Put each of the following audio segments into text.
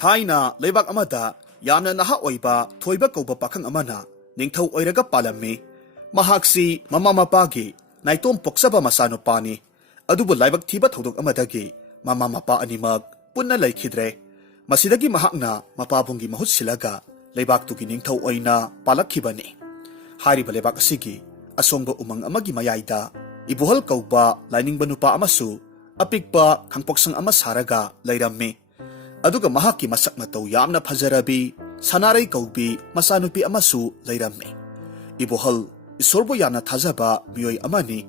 ꯊꯥꯏꯅ ꯂꯩꯕꯥꯛ ꯑꯃꯗ ꯌꯥꯝꯅ ꯅꯍꯥ ꯑꯣꯏꯕ ꯊꯣꯏꯕ ꯀꯧꯕ ꯄꯥꯈꯪ ꯑꯃꯅ ꯅꯤꯡꯊꯧ ꯑꯣꯏꯔꯒ ꯄꯥꯜꯂꯝꯃꯤ꯫ ꯃꯍꯥꯛꯁꯤ ꯃꯃꯥ ꯃꯄꯥꯒꯤ ꯅꯥꯏꯇꯣꯝ ꯄꯣꯛꯆꯕ ꯃꯆꯥꯅꯨꯄꯥꯅꯤ꯫ ꯑꯗꯨꯕꯨ ꯂꯥꯏꯕꯛ ꯊꯤꯕ ꯊꯧꯗꯣꯛ ꯑꯃꯗꯒꯤ ꯃꯃꯥ ꯃꯄꯥ ꯑꯅꯤꯃꯛ ꯄꯨꯟꯅ ꯂꯩꯈꯤꯗ꯭ꯔꯦ꯫ ꯃꯁꯤꯗꯒꯤ ꯃꯍꯥꯛꯅ ꯃꯄꯥꯕꯨꯡꯒꯤ ꯃꯍꯨꯠ ꯁꯤꯜꯂꯒ ꯂꯩꯕꯥꯛꯇꯨꯒꯤ ꯅꯤꯡꯊꯧ ꯑꯣꯏꯅ ꯄꯥꯜꯂꯛꯈꯤꯕꯅꯤ꯫ ꯍꯥꯏꯔꯤꯕ ꯂꯩꯕꯥꯛ ꯑꯁꯤꯒꯤ ꯑꯁꯣꯡꯕ ꯎꯃꯪ ꯑꯃꯒꯤ ꯃꯌꯥꯏꯗ ꯏꯕꯣꯍꯜ ꯀꯧꯕ ꯂꯥꯏꯅꯤꯡꯕ ꯅꯨꯄꯥ ꯑꯃꯁꯨ ꯑꯄꯤꯛꯄ ꯈꯪꯄꯣꯛꯁꯪ ꯑꯃ ꯁꯥꯔꯒ ꯂꯩꯔꯝꯃꯤ꯫ ꯑꯗꯨꯒ ꯃꯍꯥꯛꯀꯤ ꯃꯁꯛ ꯃꯇꯧ ꯌꯥꯝꯅ ꯐꯖꯔꯕꯤ ꯁꯅꯥꯔꯩ ꯀꯧꯕꯤ ꯃꯆꯥꯅꯨꯄꯤ ꯑꯃꯁꯨ ꯂꯩꯔꯝꯃꯤ꯫ ꯏꯕꯣꯍꯜ ꯏꯁꯣꯔꯕꯨ ꯌꯥꯝꯅ ꯊꯥꯖꯕ ꯃꯤꯑꯣꯏ ꯑꯃꯅꯤ꯫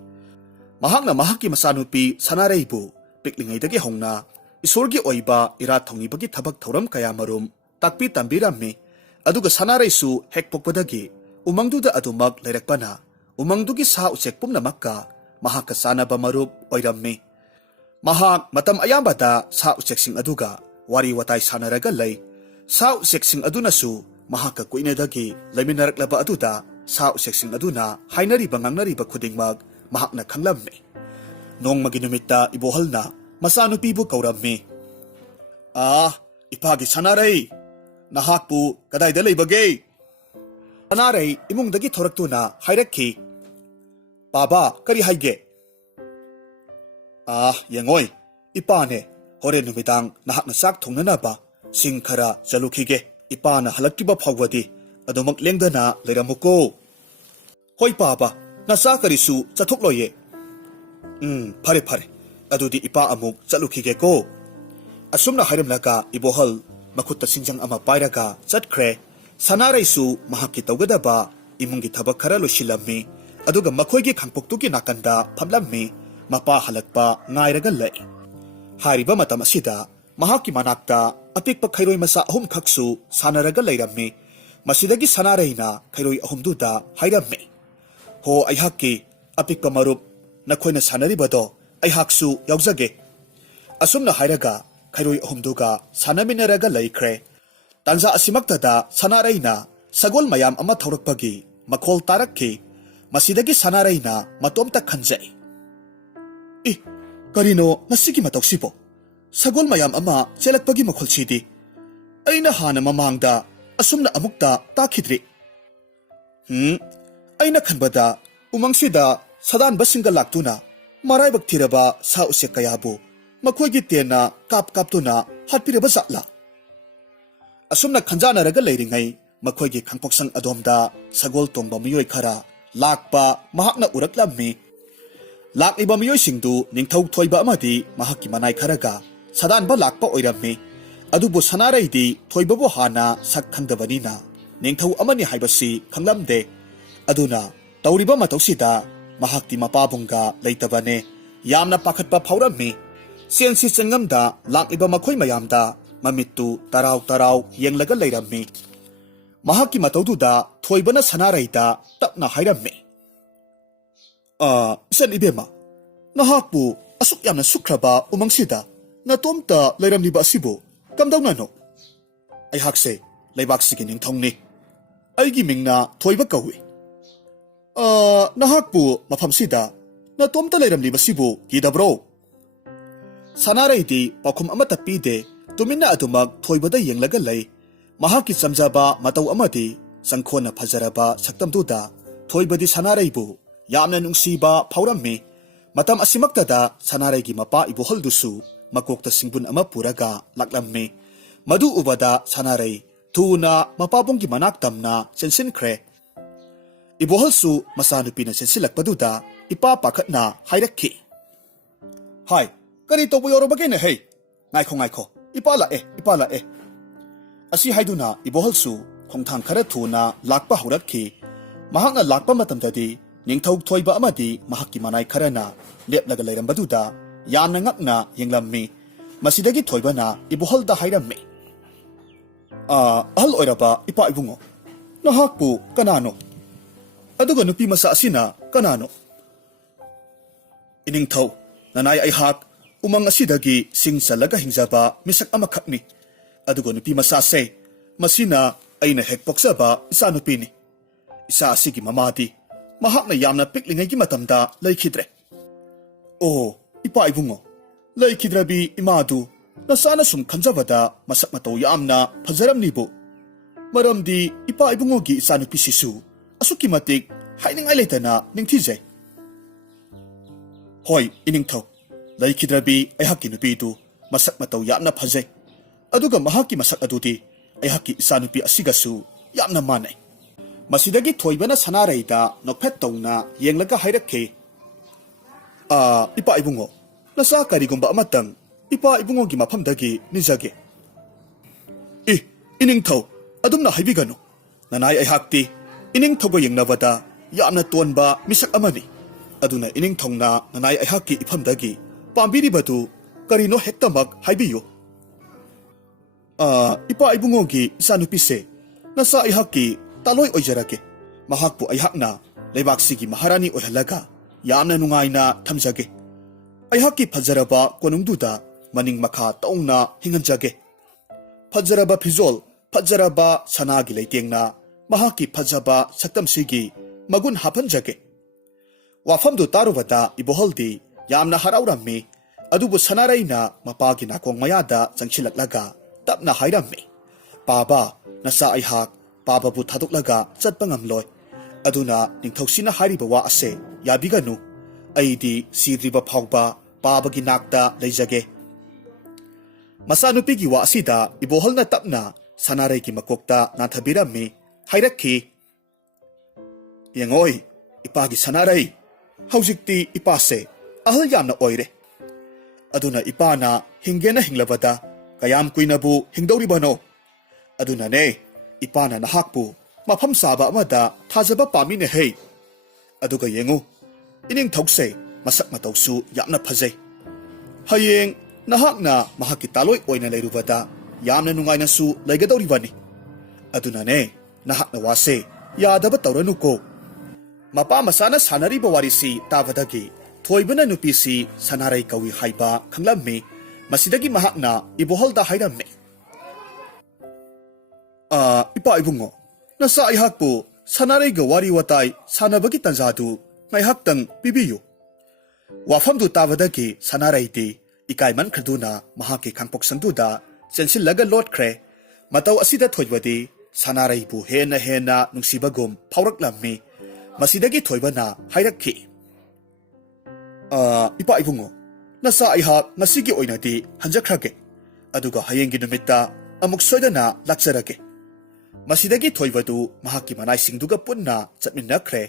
ꯃꯍꯥꯛꯅ ꯃꯍꯥꯛꯀꯤ ꯃꯆꯥꯅꯨꯄꯤ ꯁꯅꯥꯔꯩꯕꯨ ꯄꯤꯛꯂꯤꯉꯩꯗꯒꯤ ꯍꯧꯅ ꯏꯁꯣꯔꯒꯤ ꯑꯣꯏꯕ ꯏꯔꯥꯠ ꯊꯧꯅꯤꯕꯒꯤ ꯊꯕꯛ ꯊꯧꯔꯝ ꯀꯌꯥ ꯃꯔꯨꯝ ꯇꯥꯛꯄꯤ ꯇꯝꯕꯤꯔꯝꯃꯤ꯫ ꯑꯗꯨꯒ ꯁꯅꯥꯔꯩꯁꯨ ꯍꯦꯛ ꯄꯣꯛꯄꯗꯒꯤ ꯎꯃꯪꯗꯨꯗ ꯑꯗꯨꯃꯛ ꯂꯩꯔꯛꯄꯅ ꯎꯃꯪꯗꯨꯒꯤ ꯁꯥ ꯎꯆꯦꯛ ꯄꯨꯝꯅꯃꯛꯀ ꯃꯍꯥꯛꯀ ꯆꯥꯟꯅꯕ ꯃꯔꯨꯞ ꯑꯣꯏꯔꯝꯃꯤ꯫ ꯃꯍꯥꯛ ꯃꯇꯝ ꯑꯌꯥꯝꯕꯗ ꯁꯥ ꯎꯆꯦꯛꯁꯤꯡ ꯑꯗꯨꯒ ꯋꯥꯔꯤ ꯋꯥꯇꯥꯏ ꯁꯥꯟꯅꯔꯒ ꯂꯩ꯫ ꯁꯥ ꯎꯆꯦꯛꯁꯤꯡ ꯑꯗꯨꯅꯁꯨ ꯃꯍꯥꯛꯀ ꯀꯨꯏꯅꯗꯒꯤ ꯂꯩꯃꯤꯟꯅꯔꯛꯂꯕ ꯑꯗꯨꯗ ꯁꯥ ꯎꯆꯦꯛꯁꯤꯡ ꯑꯗꯨꯅ ꯍꯥꯏꯅꯔꯤꯕ ꯉꯥꯡꯅꯔꯤꯕ ꯈꯨꯗꯤꯡꯃꯛ ꯃꯍꯥꯛꯅ ꯈꯪꯂꯝꯃꯤ꯫ ꯅꯣꯡꯃꯒꯤ ꯅꯨꯃꯤꯠꯇ ꯏꯕꯣꯍꯜꯅ ꯃꯆꯥꯅꯨꯄꯤꯕꯨ ꯀꯧꯔꯝꯃꯤ꯫ ꯏꯄꯥꯒꯤ ꯁꯅꯥꯔꯩ, ꯅꯍꯥꯛꯄꯨ ꯀꯗꯥꯏꯗ ꯂꯩꯕꯒꯦ? ꯁꯅꯥꯔꯩ ꯏꯃꯨꯡꯗꯒꯤ ꯊꯣꯔꯛꯇꯨꯅ ꯍꯥꯏꯔꯛꯈꯤ꯫ ꯕꯥꯕꯥ, ꯀꯔꯤ ꯍꯥꯏꯒꯦ? ꯌꯦꯡꯉꯣꯏ, ꯏꯄꯥꯅꯦ ꯍꯣꯔꯦꯟ ꯅꯨꯃꯤꯗꯥꯡ ꯅꯍꯥꯛꯅ ꯆꯥꯛ ꯊꯣꯡꯅꯅꯕ ꯁꯤꯡ ꯈꯔ ꯆꯠꯂꯨꯈꯤꯒꯦ꯫ ꯏꯄꯥꯅ ꯍꯜꯂꯛꯇ꯭ꯔꯤꯕ ꯐꯥꯎꯕꯗꯤ ꯑꯗꯨꯃꯛ ꯂꯦꯡꯗꯅ ꯂꯩꯔꯝꯃꯨꯀꯣ꯫ ꯍꯣꯏ ꯕꯥꯕꯥ, ꯅꯆꯥ ꯀꯔꯤꯁꯨ ꯆꯠꯊꯣꯛꯂꯣꯏꯌꯦ꯫ ꯐꯔꯦ ꯐꯔꯦ, ꯑꯗꯨꯗꯤ ꯏꯄꯥ ꯑꯃꯨꯛ ꯆꯠꯂꯨꯈꯤꯒꯦꯀꯣ꯫ ꯑꯁꯨꯝꯅ ꯍꯥꯏꯔꯝꯂꯒ ꯏꯕꯣꯍꯜ ꯃꯈꯨꯠꯇ ꯁꯤꯡꯖꯪ ꯑꯃ ꯄꯥꯏꯔꯒ ꯆꯠꯈ꯭ꯔꯦ꯫ ꯁꯅꯥꯔꯩꯁꯨ ꯃꯍꯥꯛꯀꯤ ꯇꯧꯒꯗꯕ ꯏꯃꯨꯡꯒꯤ ꯊꯕꯛ ꯈꯔ ꯂꯣꯏꯁꯤꯜꯂꯝꯃꯤ꯫ ꯑꯗꯨꯒ ꯃꯈꯣꯏꯒꯤ ꯈꯥꯡꯄꯣꯛꯇꯨꯒꯤ ꯅꯥꯀꯟꯗ ꯐꯝꯂꯝꯃꯤ, ꯃꯄꯥ ꯍꯜꯂꯛꯄ ꯉꯥꯏꯔꯒ ꯂꯩ꯫ ꯍꯥꯏꯔꯤꯕ ꯃꯇꯝ ꯑꯁꯤꯗ ꯃꯍꯥꯛꯀꯤ ꯃꯅꯥꯛꯇ ꯑꯄꯤꯛꯄ ꯈꯩꯔꯣꯏ ꯃꯆꯥ ꯑꯍꯨꯝꯈꯛꯁꯨ ꯁꯥꯟꯅꯔꯒ ꯂꯩꯔꯝꯃꯤ꯫ ꯃꯁꯤꯗꯒꯤ ꯁꯅꯥꯔꯩꯅ ꯈꯩꯔꯣꯏ ꯑꯍꯨꯝꯗꯨꯗ ꯍꯥꯏꯔꯝꯃꯤ, ꯍꯣ ꯑꯩꯍꯥꯛꯀꯤ ꯑꯄꯤꯛꯄ ꯃꯔꯨꯞ, ꯅꯈꯣꯏꯅ ꯁꯥꯟꯅꯔꯤꯕꯗꯣ ꯑꯩꯍꯥꯛꯁꯨ ꯌꯥꯎꯖꯒꯦ꯫ ꯑꯁꯨꯝꯅ ꯍꯥꯏꯔꯒ ꯈꯩꯔꯣꯏ ꯑꯍꯨꯝꯗꯨꯒ ꯁꯥꯟꯅꯃꯤꯟꯅꯔꯒ ꯂꯩꯈ꯭ꯔꯦ꯫ ꯇꯥꯟꯖꯥ ꯑꯁꯤꯃꯛꯇꯗ ꯁꯅꯥꯔꯩꯅ ꯁꯒꯣꯜ ꯃꯌꯥꯝ ꯑꯃ ꯊꯧꯔꯛꯄꯒꯤ ꯃꯈꯣꯜ ꯇꯥꯔꯛꯈꯤ꯫ ꯃꯁꯤꯗꯒꯤ ꯁꯅꯥꯔꯩꯅ ꯃꯇꯣꯝꯇ ꯈꯟꯖꯩ, ꯀꯔꯤꯅꯣ ꯃꯁꯤꯒꯤ ꯃꯇꯧꯁꯤꯕꯣ? ꯁꯒꯣꯜ ꯃꯌꯥꯝ ꯑꯃ ꯆꯦꯜꯂꯛꯄꯒꯤ ꯃꯈꯣꯜꯁꯤꯗꯤ ꯑꯩꯅ ꯍꯥꯟꯅ ꯃꯃꯥꯡꯗ ꯑꯁꯨꯝꯅ ꯑꯃꯨꯛꯇ ꯇꯥꯈꯤꯗ꯭ꯔꯤ꯫ ꯑꯩꯅ ꯈꯟꯕꯗ ꯎꯃꯪꯁꯤꯗ ꯁꯗꯥꯟꯕꯁꯤꯡꯒ ꯂꯥꯛꯇꯨꯅ ꯃꯔꯥꯏꯕꯛ ꯊꯤꯔꯕ ꯁꯥ ꯎꯆꯦꯛ ꯀꯌꯥꯕꯨ ꯃꯈꯣꯏꯒꯤ ꯇꯦꯟꯅ ꯀꯥꯞꯇꯨꯅ ꯍꯥꯠꯄꯤꯔꯕ ꯖꯥꯠꯂꯥ? ꯑꯁꯨꯝꯅ ꯈꯟꯖꯥꯟꯅꯔꯒ ꯂꯩꯔꯤꯉꯩ ꯃꯈꯣꯏꯒꯤ ꯈꯪꯄꯣꯛꯁꯪ ꯑꯗꯣꯝꯗ ꯁꯒꯣꯜ ꯇꯣꯡꯕ ꯃꯤꯑꯣꯏ ꯈꯔ ꯂꯥꯛꯄ ꯃꯍꯥꯛꯅ ꯎꯔꯛꯂꯝꯃꯤ꯫ ꯂꯥꯛꯂꯤꯕ ꯃꯤꯑꯣꯏꯁꯤꯡꯗꯨ ꯅꯤꯡꯊꯧ ꯊꯣꯏꯕ ꯑꯃꯗꯤ ꯃꯍꯥꯛꯀꯤ ꯃꯅꯥꯏ ꯈꯔꯒ ꯁꯗꯥꯟꯕ ꯂꯥꯛꯄ ꯑꯣꯏꯔꯝꯃꯤ꯫ ꯑꯗꯨꯕꯨ ꯁꯅꯥꯔꯩꯗꯤ ꯊꯣꯏꯕꯕꯨ ꯍꯥꯟꯅ ꯁꯛ ꯈꯪꯗꯕꯅꯤꯅ ꯅꯤꯡꯊꯧ ꯑꯃꯅꯤ ꯍꯥꯏꯕꯁꯤ ꯈꯪꯂꯝꯗꯦ꯫ ꯑꯗꯨꯅ ꯇꯧꯔꯤꯕ ꯃꯇꯧꯁꯤꯗ ꯃꯍꯥꯛꯇꯤ ꯃꯄꯥꯕꯨꯡꯒ ꯂꯩꯇꯕꯅꯦ ꯌꯥꯝꯅ ꯄꯥꯈꯠꯄ ꯐꯥꯎꯔꯝꯃꯤ꯫ ꯆꯦꯟꯁꯤ ꯆꯦꯟꯉꯝꯗ ꯂꯥꯛꯂꯤꯕ ꯃꯈꯣꯏ ꯃꯌꯥꯝꯗ ꯃꯃꯤꯠꯇꯨ ꯇꯔꯥꯎ ꯇꯔꯥꯎ ꯌꯦꯡꯂꯒ ꯂꯩꯔꯝꯃꯤ꯫ ꯃꯍꯥꯛꯀꯤ ꯃꯇꯧꯗꯨꯗ ꯊꯣꯏꯕꯅ ꯁꯅꯥꯔꯩꯗ ꯇꯞꯅ ꯍꯥꯏꯔꯝꯃꯤ, ꯏꯆꯟ ꯏꯕꯦꯝꯃ, ꯅꯍꯥꯛꯄꯨ ꯑꯁꯨꯛ ꯌꯥꯝꯅ ꯁꯨꯛꯈ꯭ꯔꯕ ꯎꯃꯪꯁꯤꯗ ꯅꯇꯣꯝꯇ ꯂꯩꯔꯝꯂꯤꯕ ꯑꯁꯤꯕꯨ ꯀꯝꯗꯧꯅꯅꯣ? ꯑꯩꯍꯥꯛꯁꯦ ꯂꯩꯕꯥꯛꯁꯤꯒꯤ ꯅꯤꯡꯊꯧꯅꯤ꯫ ꯑꯩꯒꯤ ꯃꯤꯡꯅ ꯊꯣꯏꯕ ꯀꯧꯏ꯫ ꯅꯍꯥꯛꯄꯨ ꯃꯐꯝꯁꯤꯗ ꯅꯇꯣꯝꯇ ꯂꯩꯔꯝꯂꯤꯕꯁꯤꯕꯨ ꯀꯤꯗꯕ꯭ꯔꯣ? ꯁꯅꯥꯔꯩꯗꯤ ꯄꯥꯎꯈꯨꯝ ꯑꯃꯠꯇ ꯄꯤꯗꯦ, ꯇꯨꯃꯤꯟꯅ ꯑꯗꯨꯃꯛ ꯊꯣꯏꯕꯗ ꯌꯦꯡꯂꯒ ꯂꯩ꯫ ꯃꯍꯥꯛꯀꯤ ꯆꯝꯖꯕ ꯃꯇꯧ ꯑꯃꯗꯤ ꯆꯪꯈꯣꯟꯅ ꯐꯖꯔꯕ ꯁꯛꯇꯝꯗꯨꯗ ꯊꯣꯏꯕꯗꯤ ꯁꯅꯥꯔꯩꯕꯨ ꯌꯥꯝꯅ ꯅꯨꯡꯁꯤꯕ ꯐꯥꯎꯔꯝꯃꯤ꯫ ꯃꯇꯝ ꯑꯁꯤꯃꯛꯇꯗ ꯁꯅꯥꯔꯩꯒꯤ ꯃꯄꯥ ꯏꯕꯣꯍꯜꯗꯨꯁꯨ ꯃꯀꯣꯛꯇ ꯁꯤꯡꯕꯨꯟ ꯑꯃ ꯄꯨꯔꯒ ꯂꯥꯛꯂꯝꯃꯤ꯫ ꯃꯗꯨ ꯎꯕꯗ ꯁꯅꯥꯔꯩ ꯊꯨꯅ ꯃꯄꯥꯕꯨꯡꯒꯤ ꯃꯅꯥꯛ ꯇꯝꯅ ꯆꯦꯟꯁꯤꯟꯈ꯭ꯔꯦ꯫ ꯏꯕꯣꯍꯜꯁꯨ ꯃꯆꯥꯅꯨꯄꯤꯅ ꯆꯦꯟꯁꯤꯜꯂꯛꯄꯗꯨꯗ ꯏꯄꯥ ꯄꯥꯈꯠꯅ ꯍꯥꯏꯔꯛꯈꯤ, ꯍꯥꯏ, ꯀꯔꯤ ꯇꯧꯕ ꯌꯧꯔꯕꯒꯦꯅꯦ ꯍꯩ? ꯉꯥꯏꯈꯣ, ꯏꯄꯥ ꯂꯥꯛꯑꯦ꯫ ꯑꯁꯤ ꯍꯥꯏꯗꯨꯅ ꯏꯕꯣꯍꯜꯁꯨ ꯈꯣꯡꯊꯥꯡ ꯈꯔ ꯊꯨꯅ ꯂꯥꯛꯄ ꯍꯧꯔꯛꯈꯤ꯫ ꯃꯍꯥꯛꯅ ꯂꯥꯛꯄ ꯃꯇꯝꯗꯗꯤ ꯅꯤꯡꯊꯧ ꯊꯣꯏꯕ ꯑꯃꯗꯤ ꯃꯍꯥꯛꯀꯤ ꯃꯅꯥꯏ ꯈꯔꯅ ꯂꯦꯞꯂꯒ ꯂꯩꯔꯝꯕꯗꯨꯗ ꯌꯥꯝꯅ ꯉꯛꯅ ꯌꯦꯡꯂꯝꯃꯤ꯫ ꯃꯁꯤꯗꯒꯤ ꯊꯣꯏꯕꯅ ꯏꯕꯣꯍꯜꯗ ꯍꯥꯏꯔꯝꯃꯤ, ꯑꯍꯜ ꯑꯣꯏꯔꯕ ꯏꯄꯥ ꯏꯕꯨꯡꯉꯣ, ꯅꯍꯥꯛꯄꯨ ꯀꯅꯥꯅꯣ? ꯑꯗꯨꯒ ꯅꯨꯄꯤ ꯃꯆꯥ ꯑꯁꯤꯅ ꯀꯅꯥꯅꯣ? ꯏꯅꯤꯡꯊꯧ, ꯅꯅꯥꯏ ꯑꯩꯍꯥꯛ ꯎꯃꯪ ꯑꯁꯤꯗꯒꯤ ꯁꯤꯡ ꯆꯜꯂꯒ ꯍꯤꯡꯖꯕ ꯃꯤꯁꯛ ꯑꯃꯈꯛꯅꯤ꯫ ꯑꯗꯨꯒ ꯅꯨꯄꯤ ꯃꯆꯥꯁꯦ, ꯃꯁꯤꯅ ꯑꯩꯅ ꯍꯦꯛ ꯄꯣꯛꯆꯕ ꯏꯆꯥꯅꯨꯄꯤꯅꯤ꯫ ꯏꯆꯥ ꯑꯁꯤꯒꯤ ꯃꯃꯥꯗꯤ ꯃꯍꯥꯛꯅ ꯌꯥꯝꯅ ꯄꯤꯛꯂꯤꯉꯩꯒꯤ ꯃꯇꯝꯗ ꯂꯩꯈꯤꯗ꯭ꯔꯦ꯫ ꯑꯣ ꯏꯄꯥ ꯏꯕꯨꯡꯉꯣ, ꯂꯩꯈꯤꯗ꯭ꯔꯕꯤ ꯏꯃꯥꯗꯨ ꯅꯁꯥꯅ ꯁꯨꯝ ꯈꯟꯖꯕꯗ ꯃꯁꯛ ꯃꯇꯧ ꯌꯥꯝꯅ ꯐꯖꯔꯝꯅꯤꯕꯨ ꯃꯔꯝꯗꯤ ꯏꯄꯥ ꯏꯕꯨꯡꯉꯣꯒꯤ ꯏꯆꯥꯅꯨꯄꯤꯁꯤꯁꯨ ꯑꯁꯨꯛꯀꯤ ꯃꯇꯤꯛ ꯍꯥꯏꯅꯤꯡꯉꯥꯏ ꯂꯩꯇꯅ ꯅꯤꯡꯊꯤꯖꯩ꯫ ꯍꯣꯏ ꯏꯅꯤꯡꯊꯧ, ꯂꯩꯈꯤꯗ꯭ꯔꯕꯤ ꯑꯩꯍꯥꯛꯀꯤ ꯅꯨꯄꯤꯗꯨ ꯃꯁꯛ ꯃꯇꯧ ꯌꯥꯝꯅ ꯐꯖꯩ, ꯑꯗꯨꯒ ꯃꯍꯥꯛꯀꯤ ꯃꯁꯛ ꯑꯗꯨꯗꯤ ꯑꯩꯍꯥꯛꯀꯤ ꯏꯆꯥꯅꯨꯄꯤ ꯑꯁꯤꯒꯁꯨ ꯌꯥꯝꯅ ꯃꯥꯟꯅꯩ꯫ ꯃꯁꯤꯗꯒꯤ ꯊꯣꯏꯕꯅ ꯁꯅꯥꯔꯩꯗ ꯅꯣꯛꯐꯦꯠ ꯇꯧꯅ ꯌꯦꯡꯂꯒ ꯍꯥꯏꯔꯛꯈꯤ, ꯏꯄꯥ ꯏꯕꯨꯡꯉꯣ, ꯅꯆꯥ ꯀꯔꯤꯒꯨꯝꯕ ꯑꯃꯇꯪ ꯏꯄꯥ ꯏꯕꯨꯡꯉꯣꯒꯤ ꯃꯐꯝꯗꯒꯤ ꯅꯤꯖꯒꯦ꯫ ꯏꯅꯤꯡꯊꯧ, ꯑꯗꯨꯝꯅ ꯍꯥꯏꯕꯤꯒꯅꯨ꯫ ꯅꯅꯥꯏ ꯑꯩꯍꯥꯛꯇꯤ ꯏꯅꯤꯡꯊꯧꯒ ꯌꯦꯡꯅꯕꯗ ꯌꯥꯝꯅ ꯇꯣꯟꯕ ꯃꯤꯁꯛ ꯑꯃꯅꯤ꯫ ꯑꯗꯨꯅ ꯏꯅꯤꯡꯊꯧꯅ ꯅꯅꯥꯏ ꯑꯩꯍꯥꯛꯀꯤ ꯏꯐꯝꯗꯒꯤ ꯄꯥꯝꯕꯤꯔꯤꯕꯗꯨ ꯀꯔꯤꯅꯣ ꯍꯦꯛꯇꯃꯛ ꯍꯥꯏꯕꯤꯌꯨ꯫ ꯏꯄꯥ ꯏꯕꯨꯡꯉꯣꯒꯤ ꯏꯆꯥꯅꯨꯄꯤꯁꯦ ꯅꯆꯥ ꯑꯩꯍꯥꯛꯀꯤ ꯇꯥꯂꯣꯏ ꯑꯣꯏꯖꯔꯒꯦ꯫ ꯃꯍꯥꯛꯄꯨ ꯑꯩꯍꯥꯛꯅ ꯂꯩꯕꯥꯛꯁꯤꯒꯤ ꯃꯍꯥꯔꯥꯅꯤ ꯑꯣꯏꯍꯜꯂꯒ ꯌꯥꯝꯅ ꯅꯨꯡꯉꯥꯏꯅ ꯊꯝꯖꯒꯦ꯫ ꯑꯩꯍꯥꯛꯀꯤ ꯐꯖꯔꯕ ꯀꯣꯅꯨꯡꯗꯨꯗ ꯃꯅꯤꯡ ꯃꯈꯥ ꯇꯧꯅ ꯍꯤꯡꯍꯟꯖꯒꯦ꯫ ꯐꯖꯔꯕ ꯐꯤꯖꯣꯜ, ꯐꯖꯔꯕ ꯁꯅꯥꯒꯤ ꯂꯩꯇꯦꯡꯅ ꯃꯍꯥꯛꯀꯤ ꯐꯖꯕ ꯁꯛꯇꯝꯁꯤꯒꯤ ꯃꯒꯨꯟ ꯍꯥꯞꯍꯟꯖꯒꯦ꯫ ꯋꯥꯐꯝꯗꯨ ꯇꯥꯔꯨꯕꯗ ꯏꯕꯣꯍꯜꯗꯤ ꯌꯥꯝꯅ ꯍꯔꯥꯎꯔꯝꯃꯤ꯫ ꯑꯗꯨꯕꯨ ꯁꯅꯥꯔꯩꯅ ꯃꯄꯥꯒꯤ ꯅꯥꯀꯣꯡ ꯃꯌꯥꯗ ꯆꯪꯁꯤꯜꯂꯛꯂꯒ ꯇꯞꯅ ꯍꯥꯏꯔꯝꯃꯤ, ꯄꯥꯕ, ꯅꯆꯥ ꯑꯩꯍꯥꯛ ꯄꯥꯕꯕꯨ ꯊꯥꯗꯣꯛꯂꯒ ꯆꯠꯄ ꯉꯝꯂꯣꯏ꯫ ꯑꯗꯨꯅ ꯅꯤꯡꯊꯧꯁꯤꯅ ꯍꯥꯏꯔꯤꯕ ꯋꯥ ꯑꯁꯦ ꯌꯥꯕꯤꯒꯅꯨ꯫ ꯑꯩꯗꯤ ꯁꯤꯗ꯭ꯔꯤꯕ ꯐꯥꯎꯕ ꯄꯥꯕꯒꯤ ꯅꯥꯛꯇ ꯂꯩꯖꯒꯦ꯫ ꯃꯆꯥꯅꯨꯄꯤꯒꯤ ꯋꯥ ꯑꯁꯤꯗ ꯏꯕꯣꯍꯜꯅ ꯇꯞꯅ ꯁꯅꯥꯔꯩꯒꯤ ꯃꯀꯣꯛꯇ ꯅꯥꯟꯊꯕꯤꯔꯝꯃꯤ꯫ ꯍꯥꯏꯔꯛꯈꯤ, ꯌꯦꯡꯉꯣꯏ ꯏꯄꯥꯒꯤ ꯁꯅꯥꯔꯩ, ꯍꯧꯖꯤꯛꯇꯤ ꯏꯄꯥꯁꯦ ꯑꯍꯜ ꯌꯥꯝꯅ ꯑꯣꯏꯔꯦ꯫ ꯑꯗꯨꯅ ꯏꯄꯥꯅ ꯍꯤꯡꯒꯦꯅ ꯍꯤꯡꯂꯕꯗ ꯀꯌꯥꯝ ꯀꯨꯏꯅꯕꯨ ꯍꯤꯡꯗꯧꯔꯤꯕꯅꯣ? ꯑꯗꯨꯅꯅꯦ ꯏꯄꯥꯅ ꯅꯍꯥꯛꯄꯨ ꯃꯐꯝ ꯆꯥꯕ ꯑꯃꯗ ꯊꯥꯖꯕ ꯄꯥꯝꯃꯤꯅꯦꯍꯦ꯫ ꯑꯗꯨꯒ ꯌꯦꯡꯉꯨ, ꯏꯅꯤꯡꯊꯧꯁꯦ ꯃꯁꯛ ꯃꯇꯧꯁꯨ ꯌꯥꯝꯅ ꯐꯖꯩ꯫ ꯍꯌꯦꯡ ꯅꯍꯥꯛꯅ ꯃꯍꯥꯛꯀꯤ ꯇꯥꯂꯣꯏ ꯑꯣꯏꯅ ꯂꯩꯔꯨꯕꯗ ꯌꯥꯝꯅ ꯅꯨꯡꯉꯥꯏꯅꯁꯨ ꯂꯩꯒꯗꯧꯔꯤꯕꯅꯤ꯫ ꯑꯗꯨꯅꯅꯦ ꯅꯍꯥꯛꯅ ꯋꯥꯁꯦ ꯌꯥꯗꯕ ꯇꯧꯔꯅꯨꯀꯣ꯫ ꯃꯄꯥ ꯃꯆꯥꯅ ꯁꯥꯟꯅꯔꯤꯕ ꯋꯥꯔꯤꯁꯤ ꯇꯥꯕꯗꯒꯤ ꯊꯣꯏꯕꯅ ꯅꯨꯄꯤꯁꯤ ꯁꯅꯥꯔꯩ ꯀꯧꯏ ꯍꯥꯏꯕ ꯈꯪꯂꯝꯃꯤ꯫ ꯃꯁꯤꯗꯒꯤ ꯃꯍꯥꯛꯅ ꯏꯕꯣꯍꯜꯗ ꯍꯥꯏꯔꯝꯃꯤ, ꯏꯄꯥ ꯏꯕꯨꯡꯉꯣ, ꯅꯆꯥ ꯑꯩꯍꯥꯛꯄꯨ ꯁꯅꯥꯔꯩꯒ ꯋꯥꯔꯤ ꯋꯥꯇꯥꯏ ꯁꯥꯟꯅꯕꯒꯤ ꯇꯟꯖꯥꯗꯨ ꯉꯥꯏꯍꯥꯛꯇꯪ ꯄꯤꯕꯤꯌꯨ꯫ ꯋꯥꯐꯝꯗꯨ ꯇꯥꯕꯗꯒꯤ ꯁꯅꯥꯔꯩꯗꯤ ꯏꯀꯥꯏꯃꯟꯈ꯭ꯔꯗꯨꯅ ꯃꯍꯥꯛꯀꯤ ꯈꯥꯡꯄꯣꯛꯁꯪꯗꯨꯗ ꯆꯦꯟꯁꯤꯜꯂꯒ ꯂꯣꯠꯈ꯭ꯔꯦ꯫ ꯃꯇꯧ ꯑꯁꯤꯗ ꯊꯣꯏꯕꯗꯤ ꯁꯅꯥꯔꯩꯕꯨ ꯍꯦꯟꯅ ꯍꯦꯟꯅ ꯅꯨꯡꯁꯤꯕꯒꯨꯝ ꯐꯥꯎꯔꯛꯂꯝꯃꯤ꯫ ꯃꯁꯤꯗꯒꯤ ꯊꯣꯏꯕꯅ ꯍꯥꯏꯔꯛꯈꯤ, ꯏꯄꯥ ꯏꯕꯨꯡꯉꯣ, ꯅꯆꯥ ꯑꯩꯍꯥꯛ ꯉꯁꯤꯒꯤ ꯑꯣꯏꯅꯗꯤ ꯍꯟꯖꯈ꯭ꯔꯒꯦ, ꯑꯗꯨꯒ ꯍꯌꯦꯡꯒꯤ ꯅꯨꯃꯤꯠꯇ ꯑꯃꯨꯛ ꯁꯣꯏꯗꯅ ꯂꯥꯛꯆꯔꯒꯦ꯫ ꯃꯁꯤꯗꯒꯤ ꯊꯣꯏꯕꯗꯨ ꯃꯍꯥꯛꯀꯤ ꯃꯅꯥꯏꯁꯤꯡꯗꯨꯒ ꯄꯨꯟꯅ ꯆꯠꯃꯤꯟꯅꯈ꯭ꯔꯦ꯫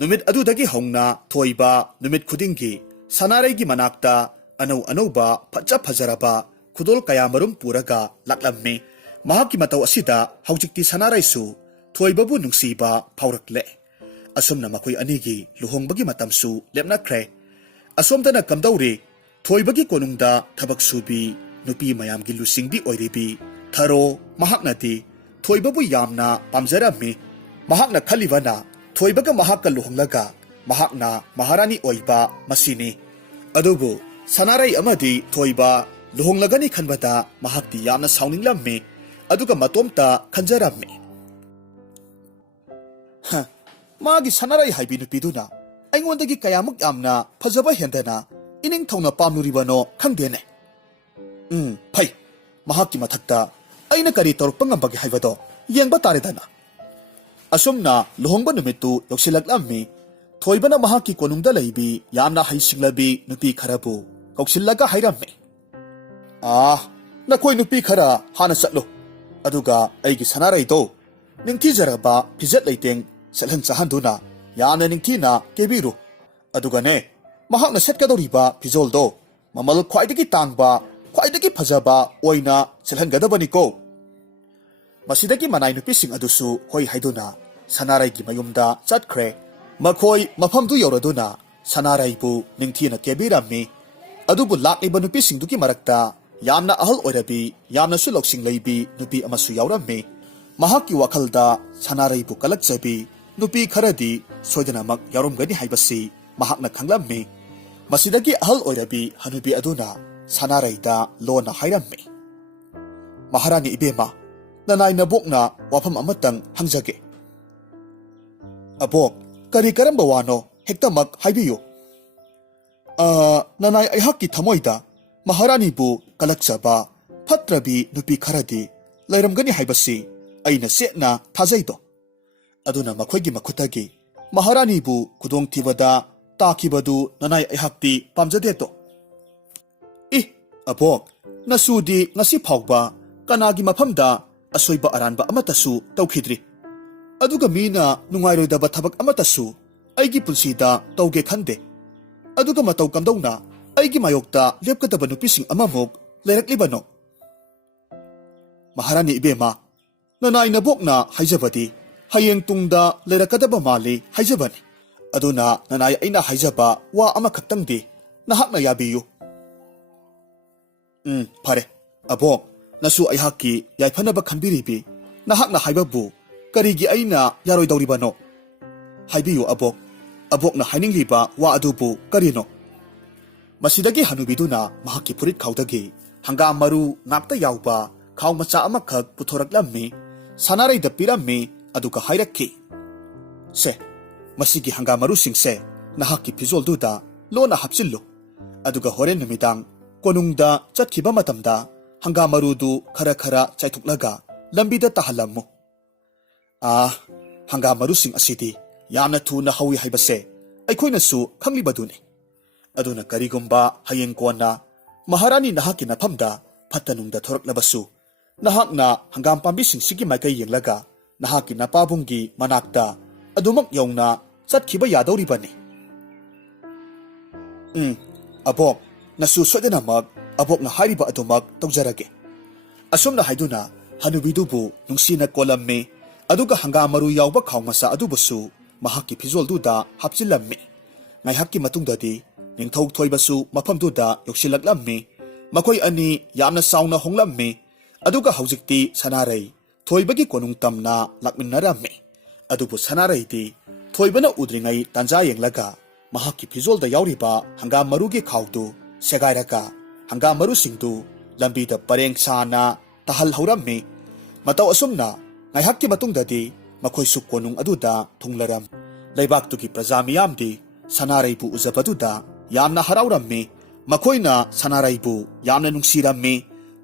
ꯅꯨꯃꯤꯠ ꯑꯗꯨꯗꯒꯤ ꯍꯧꯅ ꯊꯣꯏꯕ ꯅꯨꯃꯤꯠ ꯈꯨꯗꯤꯡꯒꯤ ꯁꯅꯥꯔꯩꯒꯤ ꯃꯅꯥꯛꯇ ꯑꯅꯧ ꯑꯅꯧꯕ ꯐꯖ ꯐꯖꯔꯕ ꯈꯨꯗꯣꯜ ꯀꯌꯥꯃꯔꯨꯝ ꯄꯨꯔꯒ ꯂꯥꯛꯂꯝꯃꯤ꯫ ꯃꯍꯥꯛꯀꯤ ꯃꯇꯧ ꯑꯁꯤꯗ ꯍꯧꯖꯤꯛꯇꯤ ꯁꯅꯥꯔꯩꯁꯨ ꯊꯣꯏꯕꯕꯨ ꯅꯨꯡꯁꯤꯕ ꯐꯥꯎꯔꯛꯂꯦ꯫ ꯑꯁꯨꯝꯅ ꯃꯈꯣꯏ ꯑꯅꯤꯒꯤ ꯂꯨꯍꯣꯡꯕꯒꯤ ꯃꯇꯝꯁꯨ ꯂꯦꯞꯅꯈ꯭ꯔꯦ꯫ ꯑꯁꯣꯝꯗꯅ ꯀꯝꯗꯧꯔꯤ? ꯊꯣꯏꯕꯒꯤ ꯀꯣꯅꯨꯡꯗ ꯊꯕꯛ ꯁꯨꯕꯤ ꯅꯨꯄꯤ ꯃꯌꯥꯝꯒꯤ ꯂꯨꯆꯤꯡꯕꯤ ꯑꯣꯏꯔꯤꯕꯤ ꯊꯔꯣ, ꯃꯍꯥꯛꯅꯗꯤ ꯊꯣꯏꯕꯕꯨ ꯌꯥꯝꯅ ꯄꯥꯝꯖꯔꯝꯃꯤ꯫ ꯃꯍꯥꯛꯅ ꯈꯜꯂꯤꯕꯅ ꯊꯣꯏꯕꯒ ꯃꯍꯥꯛꯀ ꯂꯨꯍꯣꯡꯂꯒ ꯃꯍꯥꯛꯅ ꯃꯍꯥꯔꯥꯅꯤ ꯑꯣꯏꯕ ꯃꯁꯤꯅꯤ꯫ ꯑꯗꯨꯕꯨ ꯁꯅꯥꯔꯩ ꯑꯃꯗꯤ ꯊꯣꯏꯕ ꯂꯨꯍꯣꯡꯂꯒꯅꯤ ꯈꯟꯕꯗ ꯃꯍꯥꯛꯇꯤ ꯌꯥꯝꯅ ꯁꯥꯎꯅꯤꯡꯂꯝꯃꯤ꯫ ꯑꯗꯨꯒ ꯃꯇꯣꯝꯇ ꯈꯟꯖꯔꯝꯃꯤ, ꯃꯥꯒꯤ ꯁꯅꯥꯔꯩ ꯍꯥꯏꯕꯤ ꯅꯨꯄꯤꯗꯨꯅ ꯑꯩꯉꯣꯟꯗꯒꯤ ꯀꯌꯥꯃꯨꯛ ꯌꯥꯝꯅ ꯐꯖꯕ ꯍꯦꯟꯗꯅ ꯏꯅꯤꯡꯊꯧꯅ ꯄꯥꯝꯂꯨꯔꯤꯕꯅꯣ ꯈꯪꯗꯦꯅꯦ꯫ ꯐꯩ, ꯃꯍꯥꯛꯀꯤ ꯃꯊꯛꯇ ꯑꯩꯅ ꯀꯔꯤ ꯇꯧꯔꯛꯄ ꯉꯝꯕꯒꯦ ꯍꯥꯏꯕꯗꯣ ꯌꯦꯡꯕ ꯇꯥꯔꯦꯗꯅ꯫ ꯑꯁꯨꯝꯅ ꯂꯨꯍꯣꯡꯕ ꯅꯨꯃꯤꯠꯇꯨ ꯌꯧꯁꯤꯜꯂꯛꯂꯝꯃꯤ꯫ ꯊꯣꯏꯕꯅ ꯃꯍꯥꯛꯀꯤ ꯀꯣꯅꯨꯡꯗ ꯂꯩꯕꯤ ꯌꯥꯝꯅ ꯍꯩꯁꯤꯡꯂꯕꯤ ꯅꯨꯄꯤ ꯈꯔꯕꯨ ꯀꯧꯁꯤꯜꯂꯒ ꯍꯥꯏꯔꯝꯃꯤ, ꯅꯈꯣꯏ ꯅꯨꯄꯤ ꯈꯔ ꯍꯥꯟꯅ ꯆꯠꯂꯨ, ꯑꯗꯨꯒ ꯑꯩꯒꯤ ꯁꯅꯥꯔꯩꯗꯣ ꯅꯤꯡꯊꯤꯖꯔꯕ ꯐꯤꯖꯦꯠ ꯂꯩꯇꯦꯡ ꯁꯦꯠꯍꯟ ꯆꯥꯍꯟꯗꯨꯅ ꯌꯥꯝꯅ ꯅꯤꯡꯊꯤꯅ ꯀꯦꯕꯤꯔꯨ꯫ ꯑꯗꯨꯒꯅꯦ, ꯃꯍꯥꯛꯅ ꯁꯦꯠꯀꯗꯧꯔꯤꯕ ꯐꯤꯖꯣꯜꯗꯣ ꯃꯃꯜ ꯈ꯭ꯋꯥꯏꯗꯒꯤ ꯇꯥꯡꯕ, ꯈ꯭ꯋꯥꯏꯗꯒꯤ ꯐꯖꯕ ꯑꯣꯏꯅ ꯁꯦꯠꯍꯟꯒꯗꯕꯅꯤꯀꯣ꯫ ꯃꯁꯤꯗꯒꯤ ꯃꯅꯥꯏ ꯅꯨꯄꯤꯁꯤꯡ ꯑꯗꯨꯁꯨ ꯍꯣꯏ ꯍꯥꯏꯗꯨꯅ ꯁꯅꯥꯔꯩꯒꯤ ꯃꯌꯨꯝꯗ ꯆꯠꯈ꯭ꯔꯦ꯫ ꯃꯈꯣꯏ ꯃꯐꯝꯗꯨ ꯌꯧꯔꯗꯨꯅ ꯁꯅꯥꯔꯩꯕꯨ ꯅꯤꯡꯊꯤꯅ ꯀꯦꯕꯤꯔꯝꯃꯤ꯫ ꯑꯗꯨꯕꯨ ꯂꯥꯛꯂꯤꯕ ꯅꯨꯄꯤꯁꯤꯡꯗꯨꯒꯤ ꯃꯔꯛꯇ ꯌꯥꯝꯅ ꯑꯍꯜ ꯑꯣꯏꯔꯕꯤ, ꯌꯥꯝꯅꯁꯨ ꯂꯧꯁꯤꯡ ꯂꯩꯕꯤ ꯅꯨꯄꯤ ꯑꯃꯁꯨ ꯌꯥꯎꯔꯝꯃꯤ꯫ ꯃꯍꯥꯛꯀꯤ ꯋꯥꯈꯜꯗ ꯁꯅꯥꯔꯩꯕꯨ ꯀꯂꯛꯆꯕꯤ ꯅꯨꯄꯤ ꯈꯔꯗꯤ ꯁꯣꯏꯗꯅꯃꯛ ꯌꯥꯎꯔꯝꯒꯅꯤ ꯍꯥꯏꯕꯁꯤ ꯃꯍꯥꯛꯅ ꯈꯪꯂꯝꯃꯤ꯫ ꯃꯁꯤꯗꯒꯤ ꯑꯍꯜ ꯑꯣꯏꯔꯕꯤ ꯍꯅꯨꯕꯤ ꯑꯗꯨꯅ ꯁꯅꯥꯔꯩꯗ ꯂꯣꯟꯅ ꯍꯥꯏꯔꯝꯃꯤ, ꯃꯍꯥꯔꯥꯅꯤ ꯏꯕꯦꯝꯃ, ꯅꯅꯥꯏ ꯅꯕꯣꯛꯅ ꯋꯥꯐꯝ ꯑꯃꯇꯪ ꯍꯪꯖꯒꯦ꯫ ꯑꯕꯣꯛ, ꯀꯔꯤ ꯀꯔꯝꯕ ꯋꯥꯅꯣ ꯍꯦꯛꯇꯃꯛ ꯍꯥꯏꯕꯤꯌꯨ꯫ ꯅꯅꯥꯏ ꯑꯩꯍꯥꯛꯀꯤ ꯊꯃꯣꯏꯗ ꯃꯍꯥꯔꯥꯅꯤꯕꯨ ꯀꯂꯛꯆꯕ ꯐꯠꯇ꯭ꯔꯕꯤ ꯅꯨꯄꯤ ꯈꯔꯗꯤ ꯂꯩꯔꯝꯒꯅꯤ ꯍꯥꯏꯕꯁꯤ ꯑꯩꯅ ꯆꯦꯠꯅ ꯊꯥꯖꯩꯗꯣ꯫ ꯑꯗꯨꯅ ꯃꯈꯣꯏꯒꯤ ꯃꯈꯨꯠꯇꯒꯤ ꯃꯍꯥꯔꯥꯅꯤꯕꯨ ꯈꯨꯗꯣꯡꯊꯤꯕꯗ ꯇꯥꯈꯤꯕꯗꯨ ꯅꯅꯥꯏ ꯑꯩꯍꯥꯛꯇꯤ ꯄꯥꯝꯖꯗꯦꯗꯣ꯫ ꯑꯕꯣꯛ, ꯅꯁꯨꯗꯤ ꯉꯁꯤ ꯐꯥꯎꯕ ꯀꯅꯥꯒꯤ ꯃꯐꯝꯗ ꯑꯁꯣꯏꯕ ꯑꯔꯥꯟꯕ ꯑꯃꯠꯇꯁꯨ ꯇꯧꯈꯤꯗ꯭ꯔꯤ, ꯑꯗꯨꯒ ꯃꯤꯅ ꯅꯨꯡꯉꯥꯏꯔꯣꯏꯗꯕ ꯊꯕꯛ ꯑꯃꯠꯇꯁꯨ ꯑꯩꯒꯤ ꯄꯨꯟꯁꯤꯗ ꯇꯧꯒꯦ ꯈꯟꯗꯦ, ꯑꯗꯨꯒ ꯃꯇꯧ ꯀꯝꯗꯧꯅ ꯑꯩꯒꯤ ꯃꯥꯌꯣꯛꯇ ꯂꯦꯞꯀꯗꯕ ꯅꯨꯄꯤꯁꯤꯡ ꯑꯃꯃꯨꯛ ꯂꯩꯔꯛꯂꯤꯕꯅꯣ? ꯃꯍꯥꯔꯥꯅꯤ ꯏꯕꯦꯝꯃ, ꯅꯅꯥꯏ ꯅꯕꯣꯛꯅ ꯍꯥꯏꯖꯕꯗꯤ ꯍꯌꯦꯡ ꯇꯨꯡꯗ ꯂꯩꯔꯛꯀꯗꯕ ꯃꯥꯜꯂꯤ ꯍꯥꯏꯖꯕꯅꯤ, ꯑꯗꯨꯅ ꯅꯅꯥꯏ ꯑꯩꯅ ꯍꯥꯏꯖꯕ ꯋꯥ ꯑꯃꯈꯛꯇꯪꯗꯤ ꯅꯍꯥꯛꯅ ꯌꯥꯕꯤꯌꯨ꯫ ꯐꯔꯦ ꯑꯕꯣꯛ, ꯅꯁꯨ ꯑꯩꯍꯥꯛꯀꯤ ꯌꯥꯏꯐꯅꯕ ꯈꯟꯕꯤꯔꯤꯕꯤ ꯅꯍꯥꯛꯅ ꯍꯥꯏꯕꯕꯨ ꯀꯔꯤꯒꯤ ꯑꯩꯅ ꯌꯥꯔꯣꯏꯗꯧꯔꯤꯕꯅꯣ? ꯍꯥꯏꯕꯤꯌꯨ ꯑꯕꯣꯛ, ꯑꯕꯣꯛꯅ ꯍꯥꯏꯅꯤꯡꯂꯤꯕ ꯋꯥ ꯑꯗꯨꯕꯨ ꯀꯔꯤꯅꯣ? ꯃꯁꯤꯗꯒꯤ ꯍꯅꯨꯕꯤꯗꯨꯅ ꯃꯍꯥꯛꯀꯤ ꯐꯨꯔꯤꯠ ꯈꯥꯎꯗꯒꯤ ꯍꯪꯒꯥꯝ ꯃꯔꯨ ꯉꯥꯛꯇ ꯌꯥꯎꯕ ꯈꯥꯎ ꯃꯆꯥ ꯑꯃꯈꯛ ꯄꯨꯊꯣꯔꯛꯂꯝꯃꯤ, ꯁꯅꯥꯔꯩꯗ ꯄꯤꯔꯝꯃꯤ, ꯑꯗꯨꯒ ꯍꯥꯏꯔꯛꯈꯤ, ꯁꯦ, ꯃꯁꯤꯒꯤ ꯍꯪꯒꯥꯝ ꯃꯔꯨꯁꯤꯡꯁꯦ ꯅꯍꯥꯛꯀꯤ ꯐꯤꯖꯣꯜꯗꯨꯗ ꯂꯣꯟꯅ ꯍꯥꯞꯆꯤꯜꯂꯨ, ꯑꯗꯨꯒ ꯍꯣꯔꯦꯟ ꯅꯨꯃꯤꯗꯥꯡ ꯀꯣꯅꯨꯡꯗ ꯆꯠꯈꯤꯕ ꯃꯇꯝꯗ ꯍꯪꯒꯥꯝ ꯃꯔꯨꯗꯨ ꯈꯔ ꯈꯔ ꯆꯥꯏꯊꯣꯛꯂꯒ ꯂꯝꯕꯤꯗ ꯇꯥꯍꯜꯂꯝꯃꯨ꯫ ꯍꯪꯒꯥꯝ ꯃꯔꯨꯁꯤꯡ ꯑꯁꯤꯗꯤ ꯌꯥꯝꯅ ꯊꯨꯅ ꯍꯧꯏ ꯍꯥꯏꯕꯁꯦ ꯑꯩꯈꯣꯏꯅꯁꯨ ꯈꯪꯂꯤꯕꯗꯨꯅꯤ, ꯑꯗꯨꯅ ꯀꯔꯤꯒꯨꯝꯕ ꯍꯌꯦꯡ ꯀꯣꯟꯅ ꯃꯍꯥꯔꯥꯅꯤ ꯅꯍꯥꯛꯀꯤ ꯅꯐꯝꯗ ꯐꯠꯇ ꯅꯨꯡꯗ ꯊꯣꯔꯛꯂꯕꯁꯨ ꯅꯍꯥꯛꯅ ꯍꯪꯒꯥꯝ ꯄꯥꯝꯕꯤꯁꯤꯡꯁꯤꯒꯤ ꯃꯥꯏꯀꯩ ꯌꯦꯡꯂꯒ ꯅꯍꯥꯛꯀꯤ ꯅꯄꯥꯕꯨꯡꯒꯤ ꯃꯅꯥꯛꯇ ꯑꯗꯨꯃꯛ ꯌꯧꯅ ꯆꯠꯈꯤꯕ ꯌꯥꯗꯧꯔꯤꯕꯅꯤ꯫ ꯑꯕꯣꯛ, ꯅꯁꯨ ꯁꯣꯏꯗꯅꯃꯛ ꯑꯕꯣꯛꯅ ꯍꯥꯏꯔꯤꯕ ꯑꯗꯨꯃꯛ ꯇꯧꯖꯔꯒꯦ꯫ ꯑꯁꯨꯝꯅ ꯍꯥꯏꯗꯨꯅ ꯍꯅꯨꯕꯤꯗꯨꯕꯨ ꯅꯨꯡꯁꯤꯅ ꯀꯣꯜꯂꯝꯃꯤ, ꯑꯗꯨꯒ ꯍꯪꯒꯥꯝ ꯃꯔꯨ ꯌꯥꯎꯕ ꯈꯥꯎ ꯃꯆꯥ ꯑꯗꯨꯕꯨꯁꯨ ꯃꯍꯥꯛꯀꯤ ꯐꯤꯖꯣꯜꯗꯨꯗ ꯍꯥꯞꯆꯤꯜꯂꯝꯃꯤ꯫ ꯉꯥꯏꯍꯥꯛꯀꯤ ꯃꯇꯨꯡꯗꯗꯤ ꯅꯤꯡꯊꯧ ꯊꯣꯏꯕꯁꯨ ꯃꯐꯝꯗꯨꯗ ꯌꯧꯁꯤꯜꯂꯛꯂꯝꯃꯤ꯫ ꯃꯈꯣꯏ ꯑꯅꯤ ꯌꯥꯝꯅ ꯆꯥꯎꯅ ꯍꯣꯡꯂꯝꯃꯤ, ꯑꯗꯨꯒ ꯍꯧꯖꯤꯛꯇꯤ ꯁꯅꯥꯔꯩ ꯊꯣꯏꯕꯒꯤ ꯀꯣꯅꯨꯡ ꯇꯝꯅ ꯂꯥꯛꯃꯤꯟꯅꯔꯝꯃꯤ꯫ ꯑꯗꯨꯕꯨ ꯁꯅꯥꯔꯩꯗꯤ ꯊꯣꯏꯕꯅ ꯎꯗ꯭ꯔꯤꯉꯩ ꯇꯥꯟꯖꯥ ꯌꯦꯡꯂꯒ ꯃꯍꯥꯛꯀꯤ ꯐꯤꯖꯣꯜꯗ ꯌꯥꯎꯔꯤꯕ ꯍꯪꯒꯥꯝ ꯃꯔꯨꯒꯤ ꯈꯥꯎꯗꯨ ꯁꯦꯒꯥꯏꯔꯒ ꯍꯪꯒꯥꯝ ꯃꯔꯨꯁꯤꯡꯗꯨ ꯂꯝꯕꯤꯗ ꯄꯔꯦꯡ ꯁꯥꯅ ꯇꯥꯍꯜꯍꯧꯔꯝꯃꯤ꯫ ꯃꯇꯧ ꯑꯁꯨꯝꯅ ꯉꯥꯏꯍꯥꯛꯀꯤ ꯃꯇꯨꯡꯗꯗꯤ ꯃꯈꯣꯏꯁꯨ ꯀꯣꯅꯨꯡ ꯑꯗꯨꯗ ꯊꯨꯡꯂꯔꯝꯃꯤ꯫ ꯂꯩꯕꯥꯛꯇꯨꯒꯤ ꯄ꯭ꯔꯖꯥ ꯃꯤꯌꯥꯝꯗꯤ ꯁꯅꯥꯔꯩꯕꯨ ꯎꯖꯕꯗꯨꯗ ꯌꯥꯝꯅ ꯍꯔꯥꯎꯔꯝꯃꯤ꯫ ꯃꯈꯣꯏꯅ ꯁꯅꯥꯔꯩꯕꯨ ꯌꯥꯝꯅ ꯅꯨꯡꯁꯤꯔꯝꯃꯤ꯫